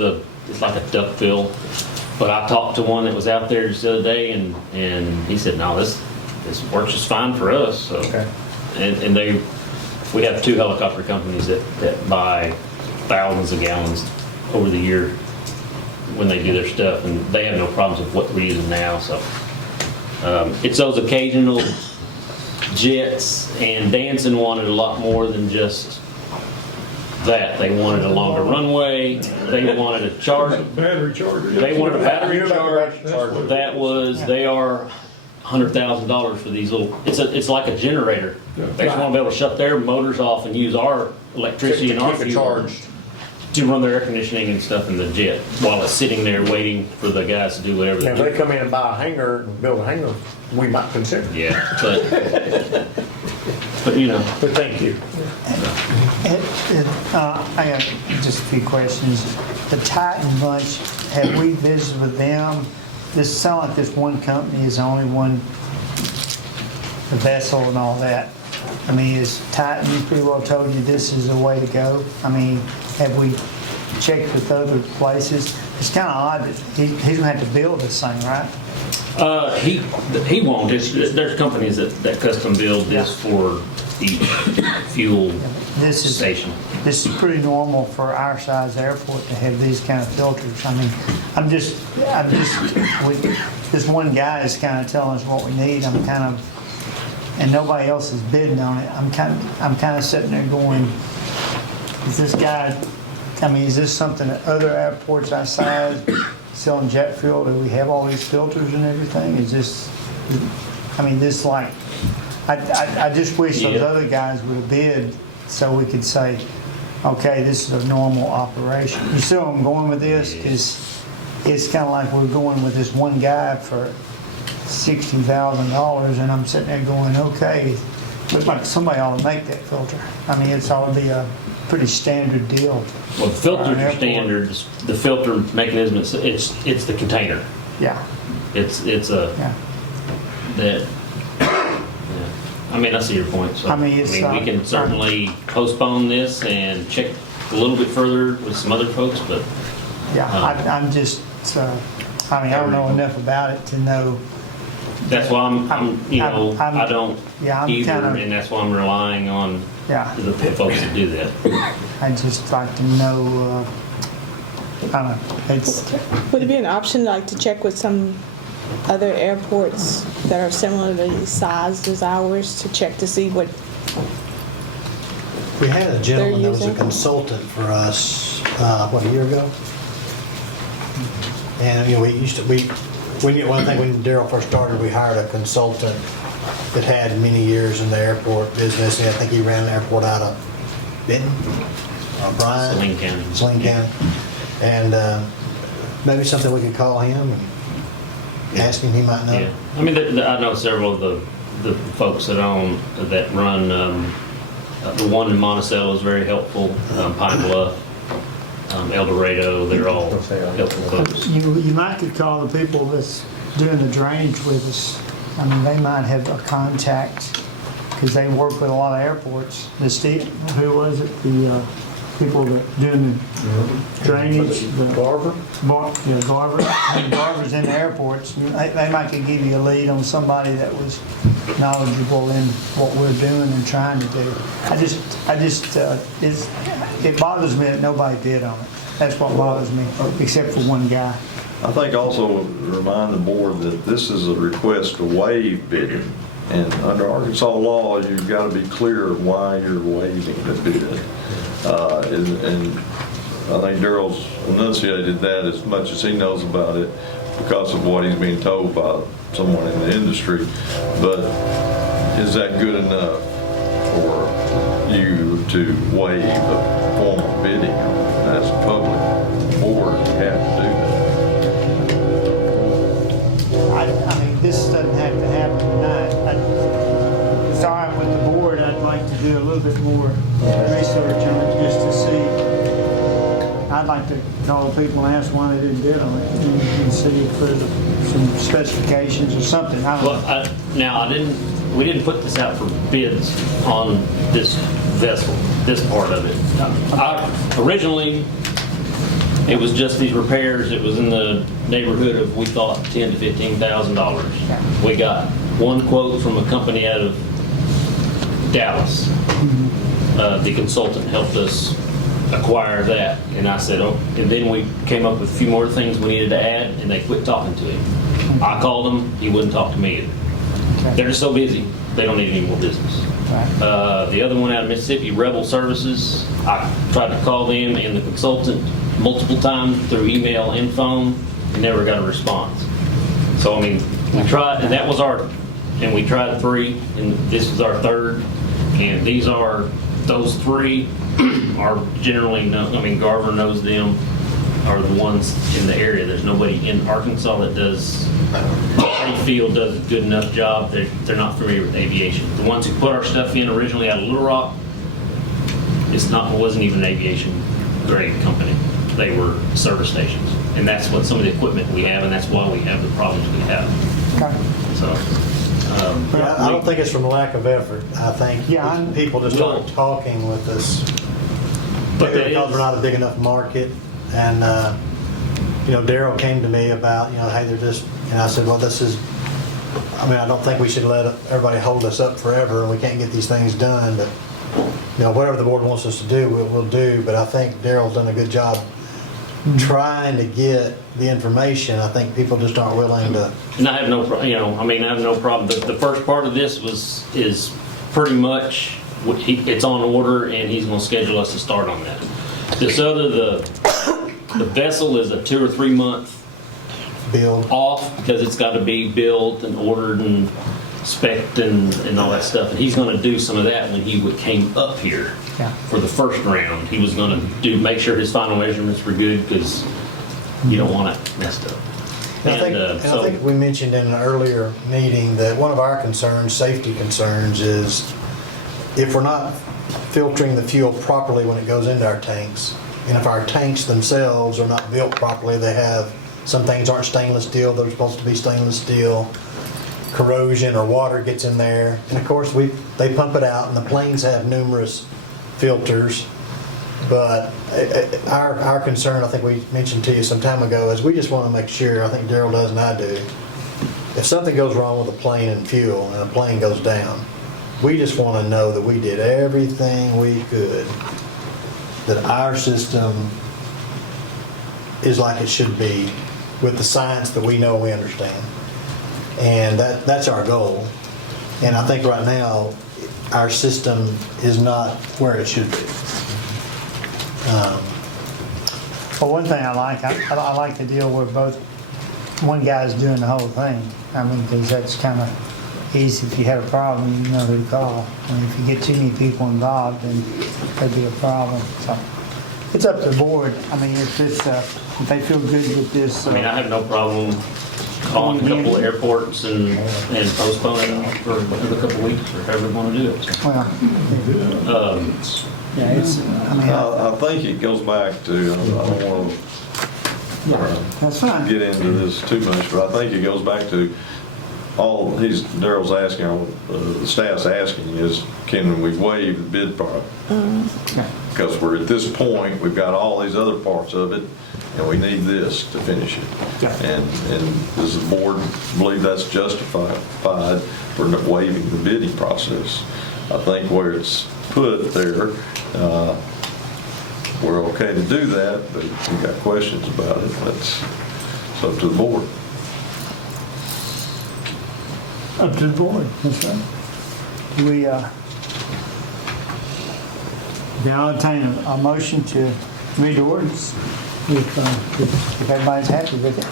it's like a duck fill. But I talked to one that was out there just the other day, and he said, no, this works just fine for us. So, Okay. and we have 2 helicopter companies that buy thousands of gallons over the year when they do their stuff, and they have no problems with what we're using now. So it's those occasional jets, and Danson wanted a lot more than just that. They wanted a longer runway. They wanted a charge. Battery charger. They wanted a battery You're about charge. to That was, they are $100,000 for these little, it's like a generator. They just want to be able to shut their motors off and use our electricity and our Keep it fuel charged. to run their air conditioning and stuff in the jet while it's sitting there waiting for the guys to do whatever Now, they if do. they come in and buy a hangar and build a hangar, we might consider. Yeah, but But thank you. I got just a few questions. The Titan Bunch, have we visited with them? This sound like this one company is the only one, the vessel and all that. I mean, is Titan pretty well told you this is the way to go? I mean, have we checked with other places? It's kind of odd that he's gonna have to build this thing, right? he won't. There's companies that custom build this for each fuel This is station. This is pretty normal for our size airport to have these kind of filters. I mean, I'm just, this one guy is kind of telling us what we need. I'm kind of, and nobody else is bidding on it. I'm kind of sitting there going, is this guy, I mean, is this something that other airports our size selling jet fuel, do we have all these filters and everything? Is this, I mean, this like, I just wish those Yeah. other guys would have bid so we could say, okay, this is a normal operation. You see where I'm going with this? It's kind of like we're going with this one guy for $60,000, and I'm sitting there going, okay, looks like somebody ought to make that filter. I mean, it's ought to be a pretty standard deal. Well, the filters for an are airport. standard. The filter mechanism, it's the container. Yeah, It's yeah. that. Yeah. I mean, I see your point. So I mean, it's, we can certainly postpone this and check a little bit further with some other folks, but Yeah, I'm just, I mean, I don't know enough about it to know That's why I don't Yeah, I'm either, kinda- and that's why I'm relying on Yeah, the folks that do that. I'd just like to know, I don't know, it's, Would it be an option like to check with some other airports that are similarly sized as ours to check to see what, We had a gentleman that was a using. consultant for us, what, a year ago? And, you know, one thing when Daryl first started, we hired a consultant that had many years in the airport business, and I think he ran the airport out of Benton, or Bryan. Saline County. Saline County. And maybe something we could call him and ask him, he might know. Yeah, I mean, I know several of the folks that run, the one in Monticello is very helpful, Pine Bluff, El Dorado, they're all helpful folks. you might could call the people that's doing the drainage with us. I mean, they might have a contact, because they work with a lot of airports. Who was it? The people that doing the drainage? Garver? Garver. And Garver's in the airports. They might could give you a lead on somebody that was knowledgeable in what we're doing and trying to do. It bothers me that nobody bid on it. That's what bothers me, except for one guy. I think also remind the board that this is a request to waive bidding. And under Arkansas law, you've got to be clear of why you're waiving the bid. And I think Daryl's enunciated that as much as he knows about it because of what he's being told by someone in the industry. But is that good enough for you to waive a formal bidding? As a public board, you have to do that. I mean, this doesn't have to happen tonight. It's all right with the board. I'd like to do a little bit more research on it just to see. I'd like to call people and ask why they didn't bid on it and see if there's some specifications or something. I don't know. Well, we didn't put this out for bids on this vessel, this part of it. Originally, it was just these repairs. It was in the neighborhood of, we thought, $10,000 to $15,000. We got one quote from a company out of Dallas. The consultant helped us acquire that, and I said, oh, and then we came up with a few more things we needed to add, and they quit talking to him. I called him, he wouldn't talk to me either. They're just so busy, they don't need any more business. The other one out of Mississippi, Rebel Services, I tried to call them and the consultant multiple times through email and phone, and never got a response. So, I mean, we tried, and that was and we tried 3, and this is our 3rd, and those 3 are generally, Garver knows them, are the ones in the area. There's nobody in Arkansas that does, they feel does a good enough job. They're not familiar with aviation. The ones who put our stuff in originally out of Little Rock, wasn't even an aviation grade company. They were service stations. And that's what some of the equipment we have, and that's why we have the problems we have. Okay. So, Yeah, I don't think it's from lack of effort. I think people just aren't talking with us. But Maybe because we're not a big enough market. And, Daryl came to me about, hey, they're just, and I said, well, I don't think we should let everybody hold us up forever, and we can't get these things done, but, whatever the board wants us to do, we'll do. But I think Daryl's done a good job trying to get the information. I think people just aren't willing to. And I have no problem, I have no problem. The first part of this is pretty much, it's on order, and he's gonna schedule us to start on that. This other, the vessel is a 2 or 3 month build off, because it's gotta be built and ordered and spec'd and all that stuff. And he's gonna do some of that when he came up here for the first round. He was gonna make sure his final measurements were good, because you don't want it messed up. I think we mentioned in an earlier meeting that one of our concerns, safety concerns, is if we're not filtering the fuel properly when it goes into our tanks, and if our tanks themselves are not built properly, some things aren't stainless steel, they're supposed to be stainless steel, corrosion or water gets in there, and of course they pump it out, and the planes have numerous filters. But our concern, I think we mentioned to you some time ago, is we just want to make sure, I think Daryl does and I do, if something goes wrong with a plane and fuel and a plane goes down, we just want to know that we did everything we could, that our system is like it should be with the science that we know we understand. And that's our goal. And I think right now, our system is not where it should be. Well, one thing I like the deal where one guy's doing the whole thing. I mean, because that's kind of easy. If you have a problem, you know who to call. And if you get too many people involved, then that'd be a problem. So it's up to the board. I mean, if they feel good with this. I mean, I have no problem calling a couple of airports and postponing it for another couple of weeks or however we want to do it. Well, yeah, it's, I mean. I think it goes back to, I don't want That's to fine. get into this too much, but I think it goes back to Daryl's asking, the staff's asking is, can we waive the bid part? Because we're at this point, we've got all these other parts of it, and we need this to finish it. And does the board believe that's justified for waiving the bidding process? I think where it's put there, we're okay to do that, but if you've got questions about it, it's up to the board. Up to the board, that's right. We, I'll entertain a motion to read the ordinance if everybody's happy with it.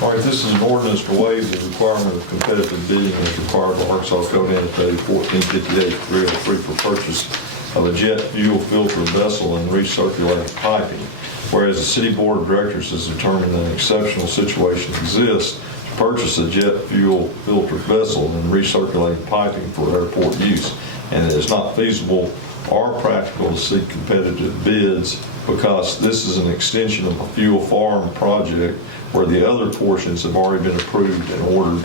All right, this is an ordinance to waive the requirement of competitive bidding as required by Arkansas Code Annotated 1458-303 for purchase of a jet fuel filter vessel and recirculating piping. Whereas the City Board of Directors has determined that an exceptional situation exists to purchase a jet fuel filter vessel and recirculating piping for airport use, and it is not feasible or practical to seek competitive bids because this is an extension of a fuel farm project where the other portions have already been approved and ordered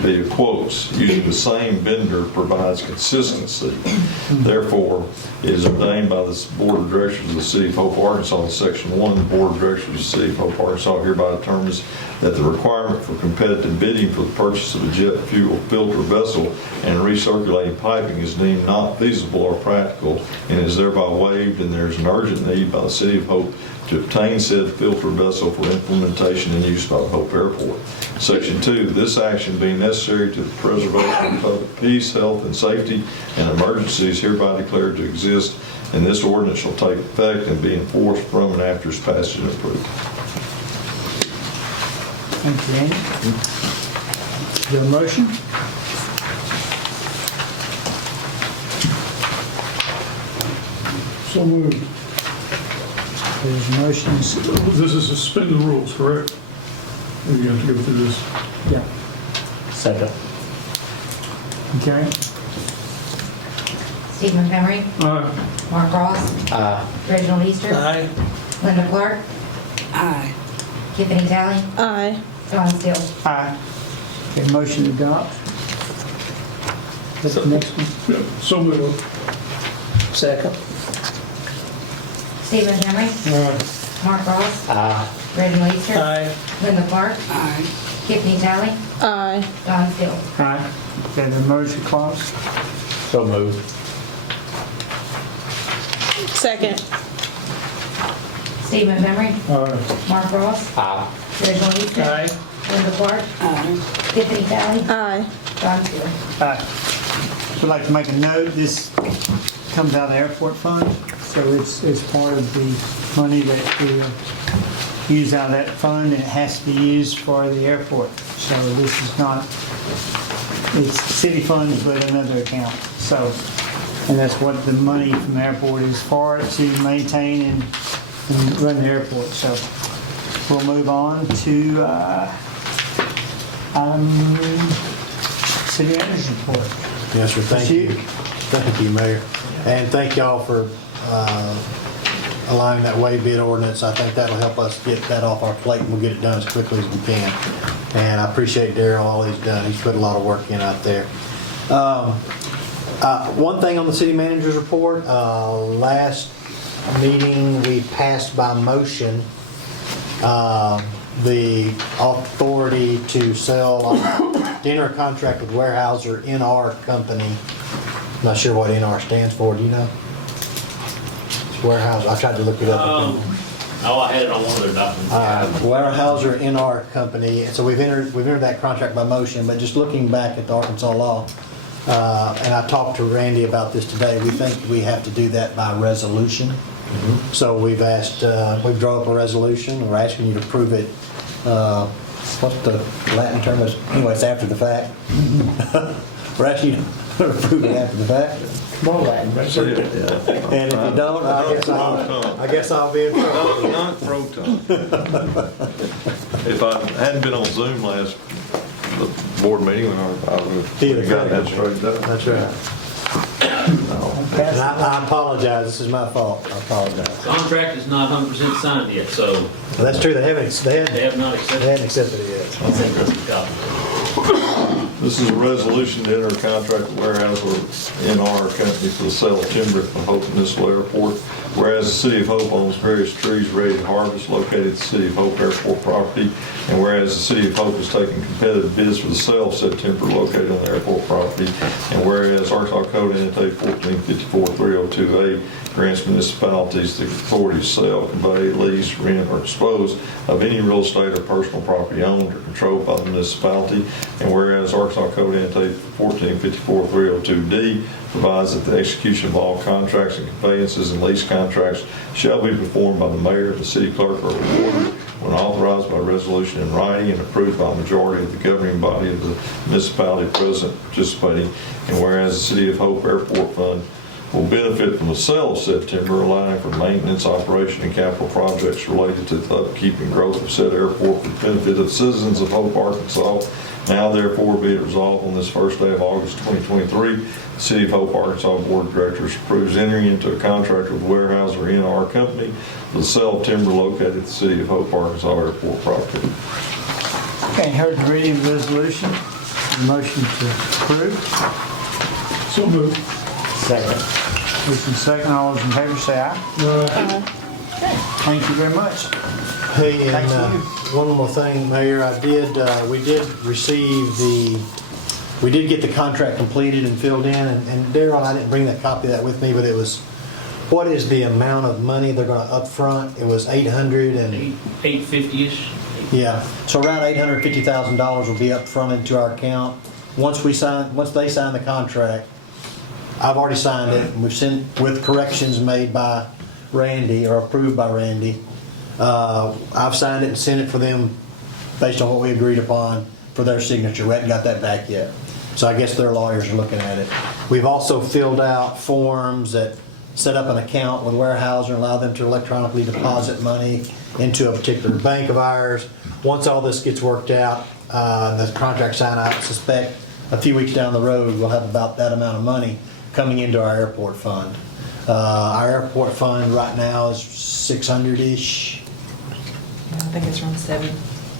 via quotes. Using the same vendor provides consistency. Therefore, it is ordained by the Board of Directors of the City of Hope, Arkansas, in Section 1, the Board of Directors of the City of Hope, Arkansas hereby determines that the requirement for competitive bidding for the purchase of a jet fuel filter vessel and recirculating piping is deemed not feasible or practical and is thereby waived, and there is an urgent need by the City of Hope to obtain said filter vessel for implementation and use by the Hope Airport. Section 2, this action being necessary to the preservation of public peace, health, and safety, and emergency is hereby declared to exist, and this ordinance shall take effect and be enforced from and after its passage and approval. Thank you, Andy. Is there a motion? So moved. There's motions. This is suspend the rules, correct? We have to go through this. Yeah. Second. Okay. Steve Montgomery. Aye. Mark Ross. Reginald Easter. Aye. Linda Clark. Aye. Tiffany Talley. Aye. Don Still. Aye. Okay, motion to adopt. That's the next one. Yeah, so moved. Second. Steve Montgomery. Mark Ross. Reginald Easter. Aye. Linda Clark. Aye. Tiffany Talley. Aye. Don Still. Aye. Okay, the emergency clause. So moved. Second. Steve Montgomery. Aye. Mark Ross. Reginald Easter. Aye. Linda Clark. Aye. Tiffany Talley. Aye. Don Still. Aye. Would like to make a note, this comes out of the airport fund, so it's part of the money that we use out of that fund, and it has to be used for the airport. So this is not, it's city funds, but another account. So, and that's what the money from the airport is for, to maintain and run the airport. So we'll move on to, city manager's report. Yes, sir, thank you. Thank you, Mayor. And thank y'all for allowing that waive bid ordinance. I think that'll help us get that off our plate, and we'll get it done as quickly as we can. And I appreciate Daryl, all he's done. He's put a lot of work in out there. One thing on the city manager's report, last meeting, we passed by motion the authority to sell, to enter a contract with Weyerhaeuser NR Company. Not sure what NR stands for, do you know? It's Weyerhaeuser, I tried to look it up. Oh, I had it on one of their documents. Weyerhaeuser NR Company, and so we've entered that contract by motion, but just looking back at the Arkansas law, and I talked to Randy about this today, we think we have to do that by resolution. So we've drawn up a resolution, we're asking you to approve it, what's the Latin term is, anyway, it's after the fact. We're asking you to approve it after the fact. Come on, Latin. And if you don't, I guess I'll be in trouble. Not pro tem. If I hadn't been on Zoom last, the board meeting, I would have got that straightened up. That's right. And I apologize, this is my fault, I apologize. Contract is not 100% signed yet, so Well, that's true, they haven't not accepted. accepted it yet. I'll send this a copy. This is a resolution to enter a contract with Weyerhaeuser NR Company for the sale of timber at the Hope Municipal Airport. Whereas the City of Hope owns various trees ready to harvest located at the City of Hope Airport property, and whereas the City of Hope is taking competitive bids for the sale of said timber located on the airport property, and whereas Arkansas Code Annotated 1454-302A grants municipalities the authority to sell, convey, lease, rent, or dispose of any real estate or personal property owned or controlled by the municipality, and whereas Arkansas Code Annotated 1454-302D provides that the execution of all contracts and conveyances and lease contracts shall be performed by the mayor, the city clerk, or recorder when authorized by resolution in writing and approved by a majority of the governing body of the municipality present participating, and whereas the City of Hope Airport Fund will benefit from the sale of said timber, allowing for maintenance, operation, and capital projects related to the upkeep and growth of said airport for the benefit of citizens of Hope, Arkansas. Now therefore be it resolved on this first day of August 2023, the City of Hope, Arkansas Board of Directors approves entering into a contract with Weyerhaeuser NR Company for the sale of timber located at the City of Hope, Arkansas Airport property. Okay, heard the reading of the resolution. Motion to approve. So moved. Second. Motion second, all those in favor say aye. Aye. Thank you very much. Hey, and Thank you. one more thing, Mayor, we did get the contract completed and filled in, and Darryl, I didn't bring that copy of that with me, but it was, what is the amount of money they're gonna upfront? It was 800 and, 850-ish. yeah, so around $850,000 will be upfront into our account. Once they sign the contract, I've already signed it, and we've sent, with corrections made by Randy, or approved by Randy. I've signed it and sent it for them based on what we agreed upon for their signature. We haven't got that back yet. So I guess their lawyers are looking at it. We've also filled out forms that set up an account with Weyerhaeuser and allow them to electronically deposit money into a particular bank of ours. Once all this gets worked out, the contract signed, I suspect a few weeks down the road, we'll have about that amount of money coming into our airport fund. Our airport fund right now is 600-ish. I think it's around 7.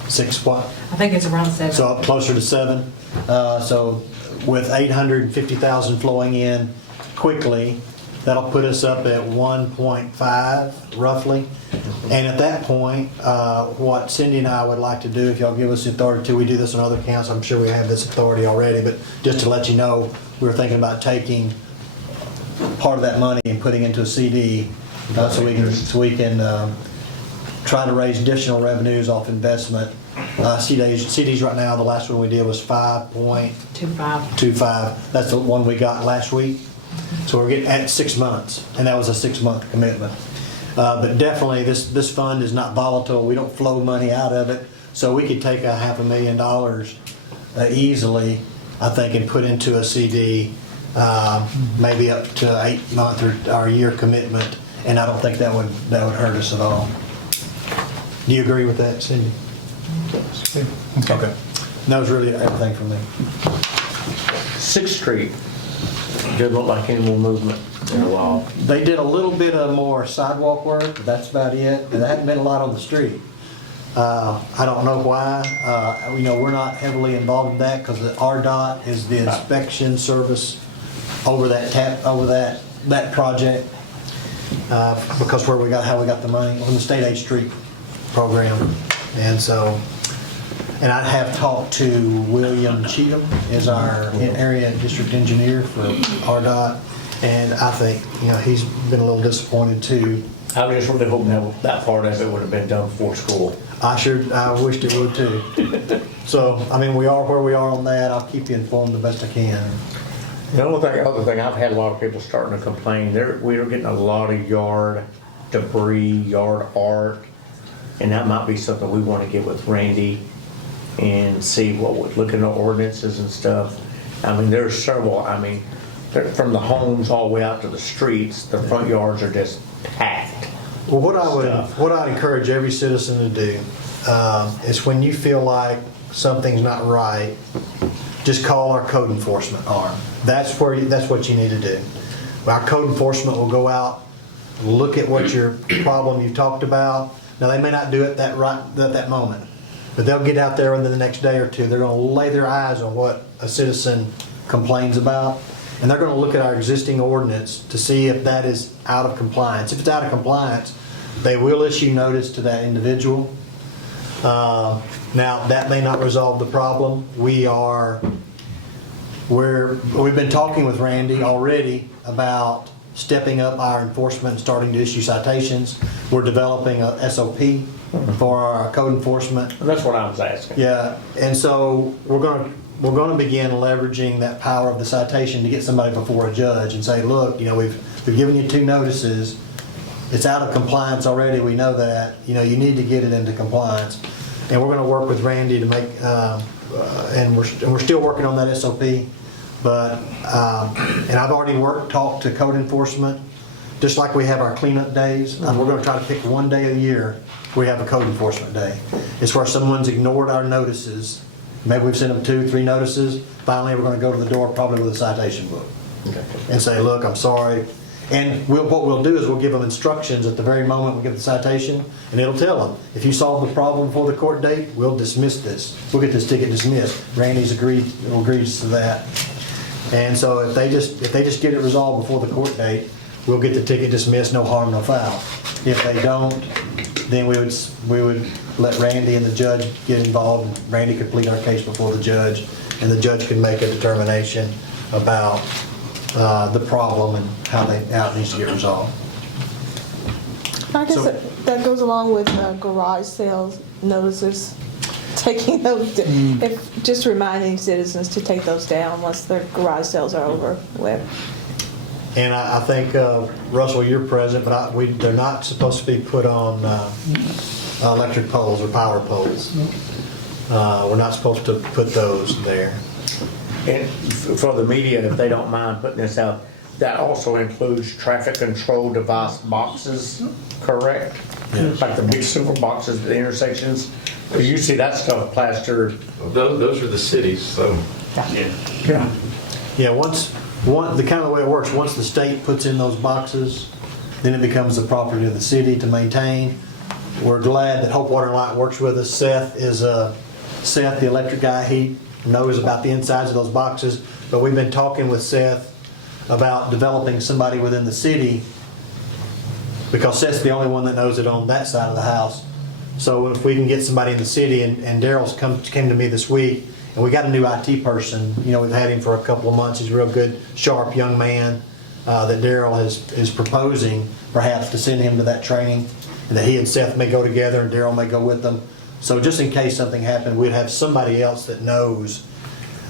Six what? I think it's around 7. So up closer to 7. So with 850,000 flowing in quickly, that'll put us up at 1.5 roughly. And at that point, what Cindy and I would like to do, if y'all give us the authority to, we do this on other accounts, I'm sure we have this authority already, but just to let you know, we were thinking about taking part of that money and putting into a CD so we can try to raise additional revenues off investment. CDs right now, the last one we did was 5.25. That's the one we got last week. So we're getting at 6 months, and that was a 6-month commitment. But definitely, this fund is not volatile. We don't flow money out of it, so we could take $500,000 easily, I think, and put into a CD, maybe up to 8-month or a year commitment, and I don't think that would hurt us at all. Do you agree with that, Cindy? Okay. That was really everything for me. 6th Street. Didn't look like any more movement in a while. They did a little bit of more sidewalk work, but that's about it. There hadn't been a lot on the street. I don't know why. We're not heavily involved in that because the RDOT is the inspection service over that project. Because how we got the money on the state aid street. program. And so, and I have talked to William Cheatham, is our area district engineer for RDOT, and I think, he's been a little disappointed too. I was just really hoping that part of it would have been done before school. I wished it would too. So, we are where we are on that. I'll keep you informed the best I can. The other thing, I've had a lot of people starting to complain, we are getting a lot of yard debris, yard art, and that might be something we want to get with Randy and see what would look into ordinances and stuff. There's several, from the homes all the way out to the streets, the front yards are just packed. Well, what I'd encourage every citizen to do is when you feel like something's not right, just call our code enforcement arm. That's what you need to do. Our code enforcement will go out, look at what your problem you've talked about. Now, they may not do it that moment, but they'll get out there within the next day or two. They're going to lay their eyes on what a citizen complains about, and they're going to look at our existing ordinance to see if that is out of compliance. If it's out of compliance, they will issue notice to that individual. Now, that may not resolve the problem. We've been talking with Randy already about stepping up our enforcement and starting to issue citations. We're developing a SOP for our code enforcement. That's what I was asking. Yeah, and so we're going to begin leveraging that power of the citation to get somebody before a judge and say, look, we've given you 2 notices. It's out of compliance already. We know that. You need to get it into compliance. And we're going to work with Randy to make, and we're still working on that SOP. But, and I've already talked to code enforcement, just like we have our cleanup days. We're going to try to pick one day a year. We have a code enforcement day. It's where someone's ignored our notices. Maybe we've sent them 2, 3 notices. Finally, we're going to go to the door probably with a citation book and say, look, I'm sorry. And what we'll do is we'll give them instructions at the very moment we give the citation, and it'll tell them, if you solve the problem before the court date, we'll dismiss this. We'll get this ticket dismissed. Randy's agrees to that. And so if they just get it resolved before the court date, we'll get the ticket dismissed, no harm, no foul. If they don't, then we would let Randy and the judge get involved. Randy could plead our case before the judge, and the judge can make a determination about the problem and how it needs to get resolved. I guess that goes along with garage sales notices, taking those, just reminding citizens to take those down once their garage sales are over with. And I think, Russell, you're present, but they're not supposed to be put on electric poles or power poles. We're not supposed to put those there. And for the media, if they don't mind putting this out, that also includes traffic control device boxes, correct? Yes. Like the big silver boxes at the intersections. You see that stuff plastered. Those are the cities, so. Yeah. Yeah, the kind of way it works, once the state puts in those boxes, then it becomes the property of the city to maintain. We're glad that Hope Water and Light works with us. Seth, the electric guy, he knows about the insides of those boxes, but we've been talking with Seth about developing somebody within the city, because Seth's the only one that knows it on that side of the house. So if we can get somebody in the city, and Daryl's came to me this week, and we got a new IT person. We've had him for a couple of months. He's a real good, sharp young man that Daryl is proposing perhaps to send him to that training, and that he and Seth may go together and Daryl may go with them. So just in case something happened, we'd have somebody else that knows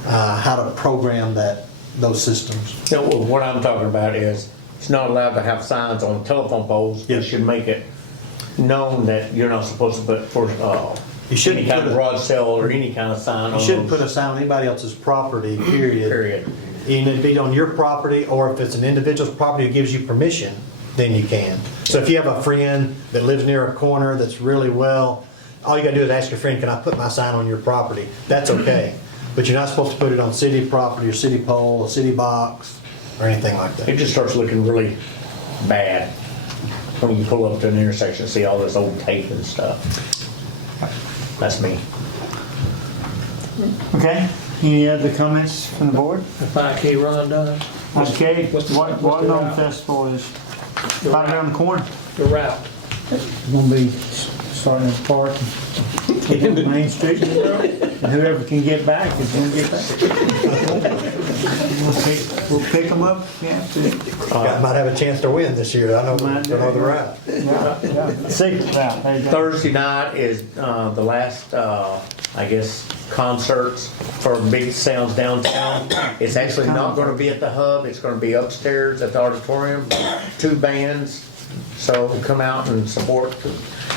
how to program those systems. What I'm talking about is, it's not allowed to have signs on telephone poles. You should make it known that you're not supposed to put for any kind of garage sale or any kind of sign on. You shouldn't put a sign on anybody else's property, period. Even if it's on your property, or if it's an individual's property who gives you permission, then you can. So if you have a friend that lives near a corner that's really well, all you gotta do is ask your friend, can I put my sign on your property? That's okay. But you're not supposed to put it on city property or city pole, a city box, or anything like that. It just starts looking really bad when you pull up to an intersection and see all this old tape and stuff. That's me. Okay, any other comments from the board? The 5K run done. Okay, Watermelon Festival is right around the corner. The route. It's gonna be starting at the park and get down Main Street. And whoever can get back is gonna get back. We'll pick them up, yeah. Might have a chance to win this year, I know the route. Secret route, there you go. Thursday night is the last, I guess, concerts for Big Sounds downtown. It's actually not gonna be at the Hub, it's gonna be upstairs at the auditorium, 2 bands. So come out and support.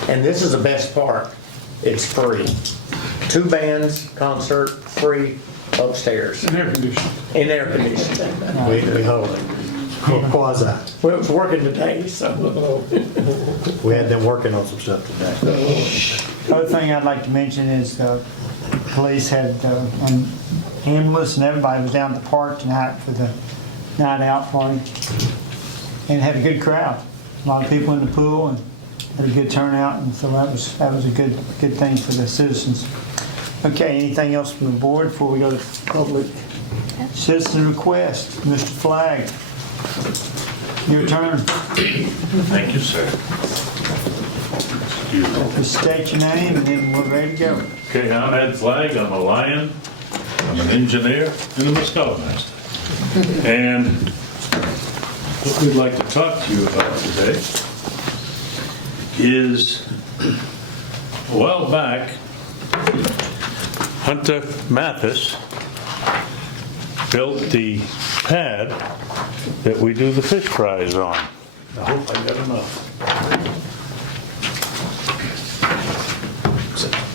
And this is the best part, it's free. 2 bands, concert, free, upstairs. And air conditioning. In air conditioning. We hope, or quasi. Well, it was working today, so. We had them working on some stuff today. Other thing I'd like to mention is, police had, ambulance and everybody was down at the park tonight for the night out party. And had a good crowd. A lot of people in the pool and had a good turnout, and so that was a good thing for the citizens. Okay, anything else from the board before we go to public citizen request? Mr. Flagg, your turn. Thank you, sir. Excuse me. Just state your name and then we're ready to go. Okay, I'm Ed Flagg, I'm a lion, I'm an engineer, and I'm a scoutmaster. And what we'd like to talk to you about today is, a while back, Hunter Mathis built the pad that we do the fish fries on. I hope I got enough.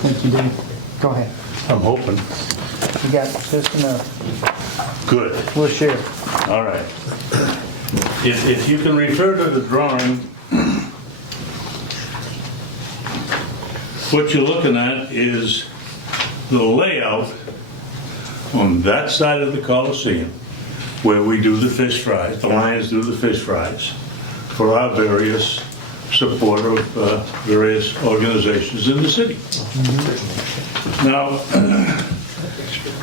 Thank you, Dean. Go ahead. I'm hoping. You got just enough. Good. We'll share. All right. If you can refer to the drawing, what you're looking at is the layout on that side of the Coliseum where we do the fish fries, the Lions do the fish fries for our various support of various organizations in the city. Now,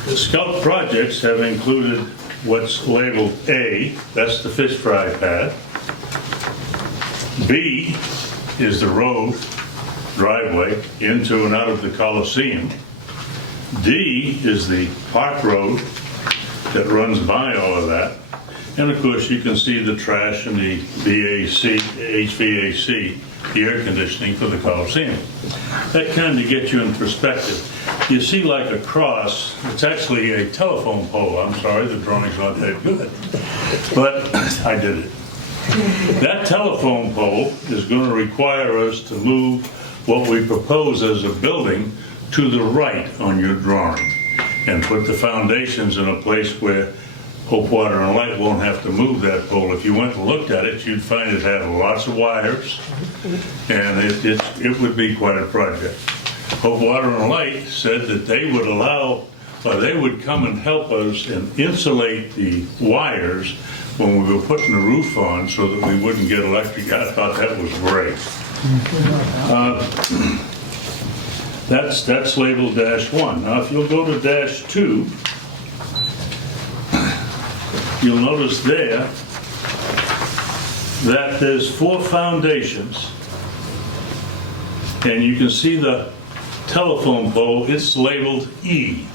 the Scout projects have included what's labeled A, that's the fish fry pad. B is the road, driveway into and out of the Coliseum. D is the park road that runs by all of that. And of course, you can see the trash and the VAC, HVAC, the air conditioning for the Coliseum. That kind of gets you in perspective. You see like a cross, it's actually a telephone pole. I'm sorry, the drawing's not that good, but I did it. That telephone pole is going to require us to move what we propose as a building to the right on your drawing and put the foundations in a place where Hope Water and Light won't have to move that pole. If you went and looked at it, you'd find it had lots of wires, and it would be quite a project. Hope Water and Light said that they would allow, or they would come and help us and insulate the wires when we were putting the roof on so that we wouldn't get electric. I thought that was great. That's labeled -1. Now, if you'll go to -2, you'll notice there that there's 4 foundations, and you can see the telephone pole, it's labeled E.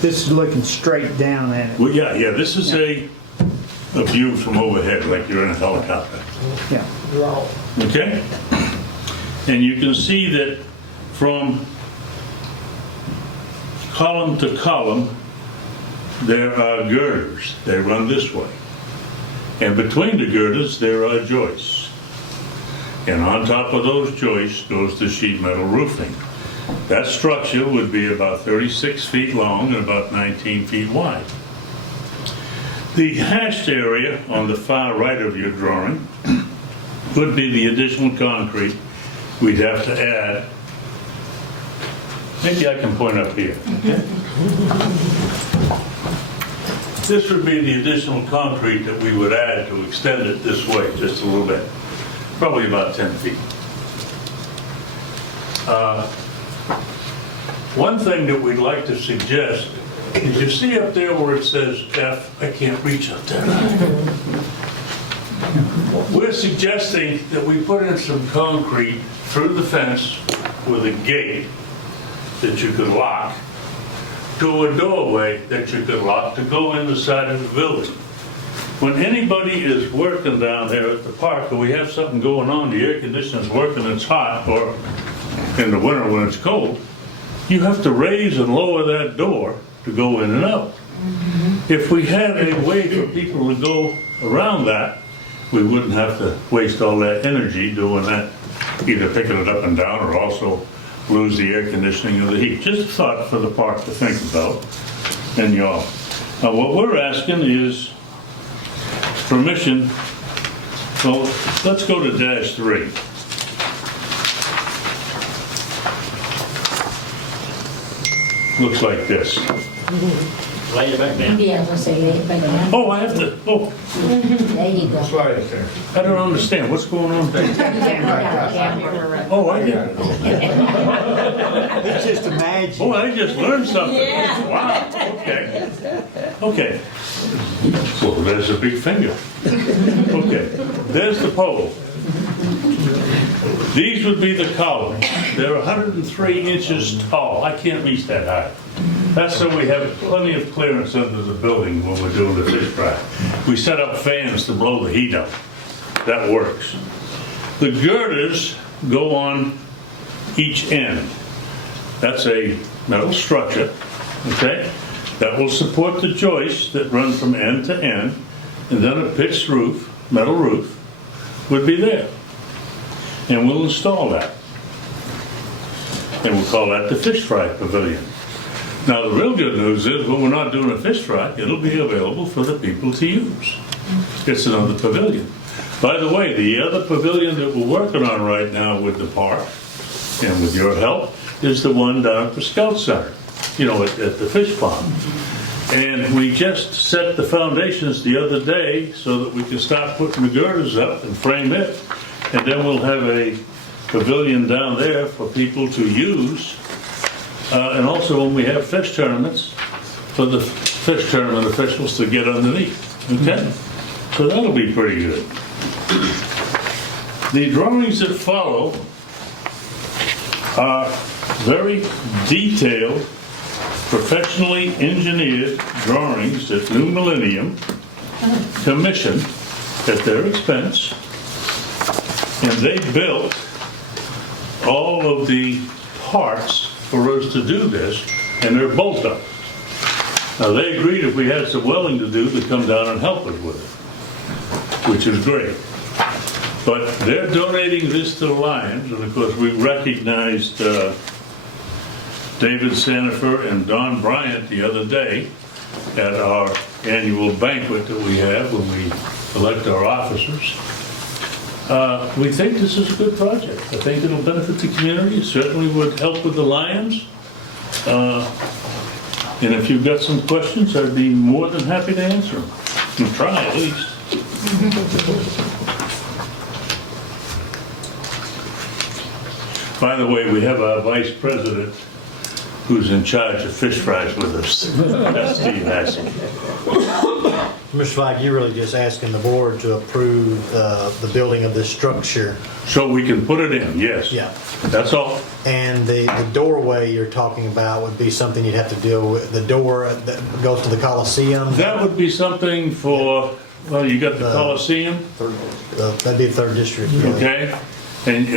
This is looking straight down at it. Well, yeah, this is a view from overhead, like you're in a helicopter. Yeah. Okay? And you can see that from column to column, there are girders. They run this way. And between the girders, there are joists. And on top of those joists goes the sheet metal roofing. That structure would be about 36 feet long and about 19 feet wide. The hashed area on the far right of your drawing would be the additional concrete we'd have to add. Maybe I can point up here. This would be the additional concrete that we would add to extend it this way just a little bit, probably about 10 feet. One thing that we'd like to suggest is you see up there where it says F, I can't reach up there. We're suggesting that we put in some concrete through the fence with a gate that you could lock to a doorway that you could lock to go in the side of the building. When anybody is working down there at the park, or we have something going on, the air conditioner's working, it's hot, or in the winter when it's cold, you have to raise and lower that door to go in and out. If we had a way for people to go around that, we wouldn't have to waste all that energy doing that, either picking it up and down or also lose the air conditioning or the heat. Just a thought for the park to think about and y'all. Now, what we're asking is permission. Well, let's go to -3. Looks like this. Lay it back down. Yeah, I was gonna say, lay it back down. Oh, I have to, oh, There you go. I don't understand. What's going on there? Oh, I didn't. It's just imagine. Oh, I just learned something. Wow, okay. Okay. Well, there's a big finger. Okay, there's the pole. These would be the columns. They're 103 inches tall. I can't reach that high. That's so we have plenty of clearance under the building when we're doing the fish fry. We set up fans to blow the heat up. That works. The girders go on each end. That's a metal structure, okay? That will support the joists that run from end to end, and then a pitched roof, metal roof, would be there. And we'll install that. And we'll call that the fish fry pavilion. Now, the real good news is when we're not doing a fish fry, it'll be available for the people to use. It's another pavilion. By the way, the other pavilion that we're working on right now with the park, and with your help, is the one down at the Scout Center, you know, at the fish pond. And we just set the foundations the other day so that we can start putting the girders up and frame it. And then we'll have a pavilion down there for people to use. And also when we have fish tournaments, for the fish tournament officials to get underneath, okay? So that'll be pretty good. The drawings that follow are very detailed, professionally engineered drawings that New Millennium commissioned at their expense. And they built all of the parts for us to do this, and they're bolt up. Now, they agreed if we had some welding to do to come down and help us with it, which is great. But they're donating this to the Lions, and of course, we recognized David Sanifer and Don Bryant the other day at our annual banquet that we have when we elect our officers. We think this is a good project. I think it'll benefit the community. It certainly would help with the Lions. And if you've got some questions, I'd be more than happy to answer them. And try at least. By the way, we have our vice president who's in charge of fish fries with us. That's Steve Hassel. Mr. Flag, you're really just asking the board to approve the building of this structure. So we can put it in, yes. Yeah. That's all. And the doorway you're talking about would be something you'd have to deal with, the door that goes to the Coliseum? That would be something for, well, you got the Coliseum. That'd be a third district. Okay, and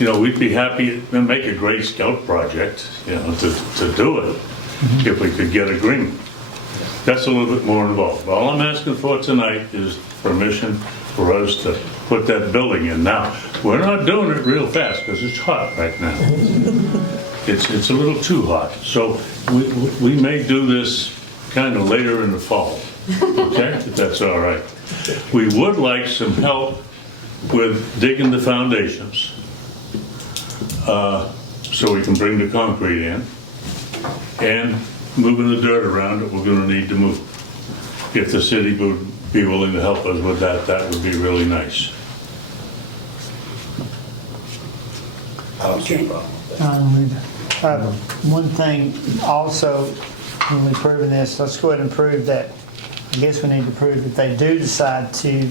you know, we'd be happy to make a great scout project, you know, to do it, if we could get agreement. That's a little bit more involved. All I'm asking for tonight is permission for us to put that building in. Now, we're not doing it real fast because it's hot right now. It's a little too hot. So we may do this kind of later in the fall, okay, if that's all right. We would like some help with digging the foundations so we can bring the concrete in and moving the dirt around that we're going to need to move. If the city would be willing to help us with that, that would be really nice. Okay. One thing also, when we prove this, let's go ahead and prove that I guess we need to prove if they do decide to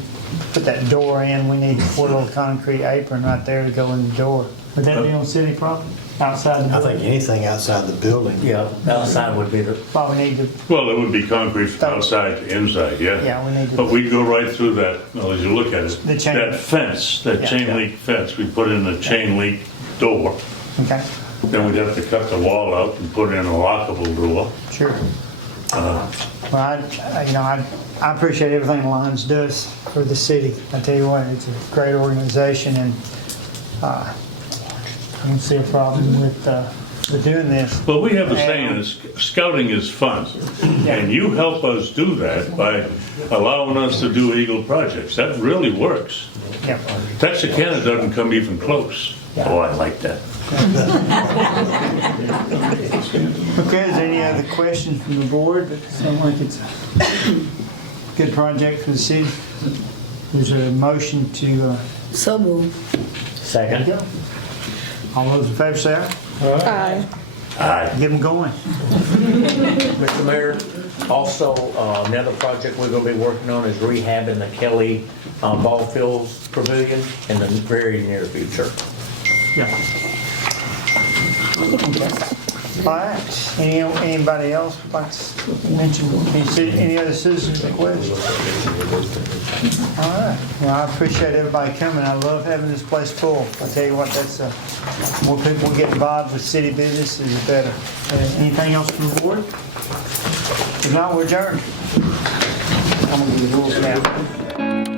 put that door in, we need to put a little concrete apron right there to go in the door. Would that be on city property, outside the I building? think anything outside the building. Yeah, outside would be the, Probably need to, Well, it would be concrete from outside to inside, yeah. yeah, we need to. But we'd go right through that, well, as you look at it, The chain. that fence, that Yeah. chain link fence, we put in a chain link door. Okay, Then we'd have to cut the wall out and put in a lockable door. sure. Well, I appreciate everything Lions does for the city. I tell you what, it's a great organization, and I don't see a problem with doing this. Well, we have a saying, is scouting is fun. And you help us do that by allowing us to do Eagle projects. That really works. Yeah. Texarkana doesn't come even close. Oh, I like that. Okay, is there any other questions from the board? It sounds like it's a good project for the city. Is there a motion to, So move. second. all those in favor say aye? Aye. Get them going. Mr. Mayor, also, another project we're gonna be working on is rehabbing the Kelly Ball Fields Pavilion in the very near future. Yeah. All right, anybody else would like to mention, any other citizens requests? All right, well, I appreciate everybody coming, I love having this place full. I tell you what, that's, more people get involved with city business, is better. Anything else from the board? If not, we're adjourned. I'm gonna do the rules now.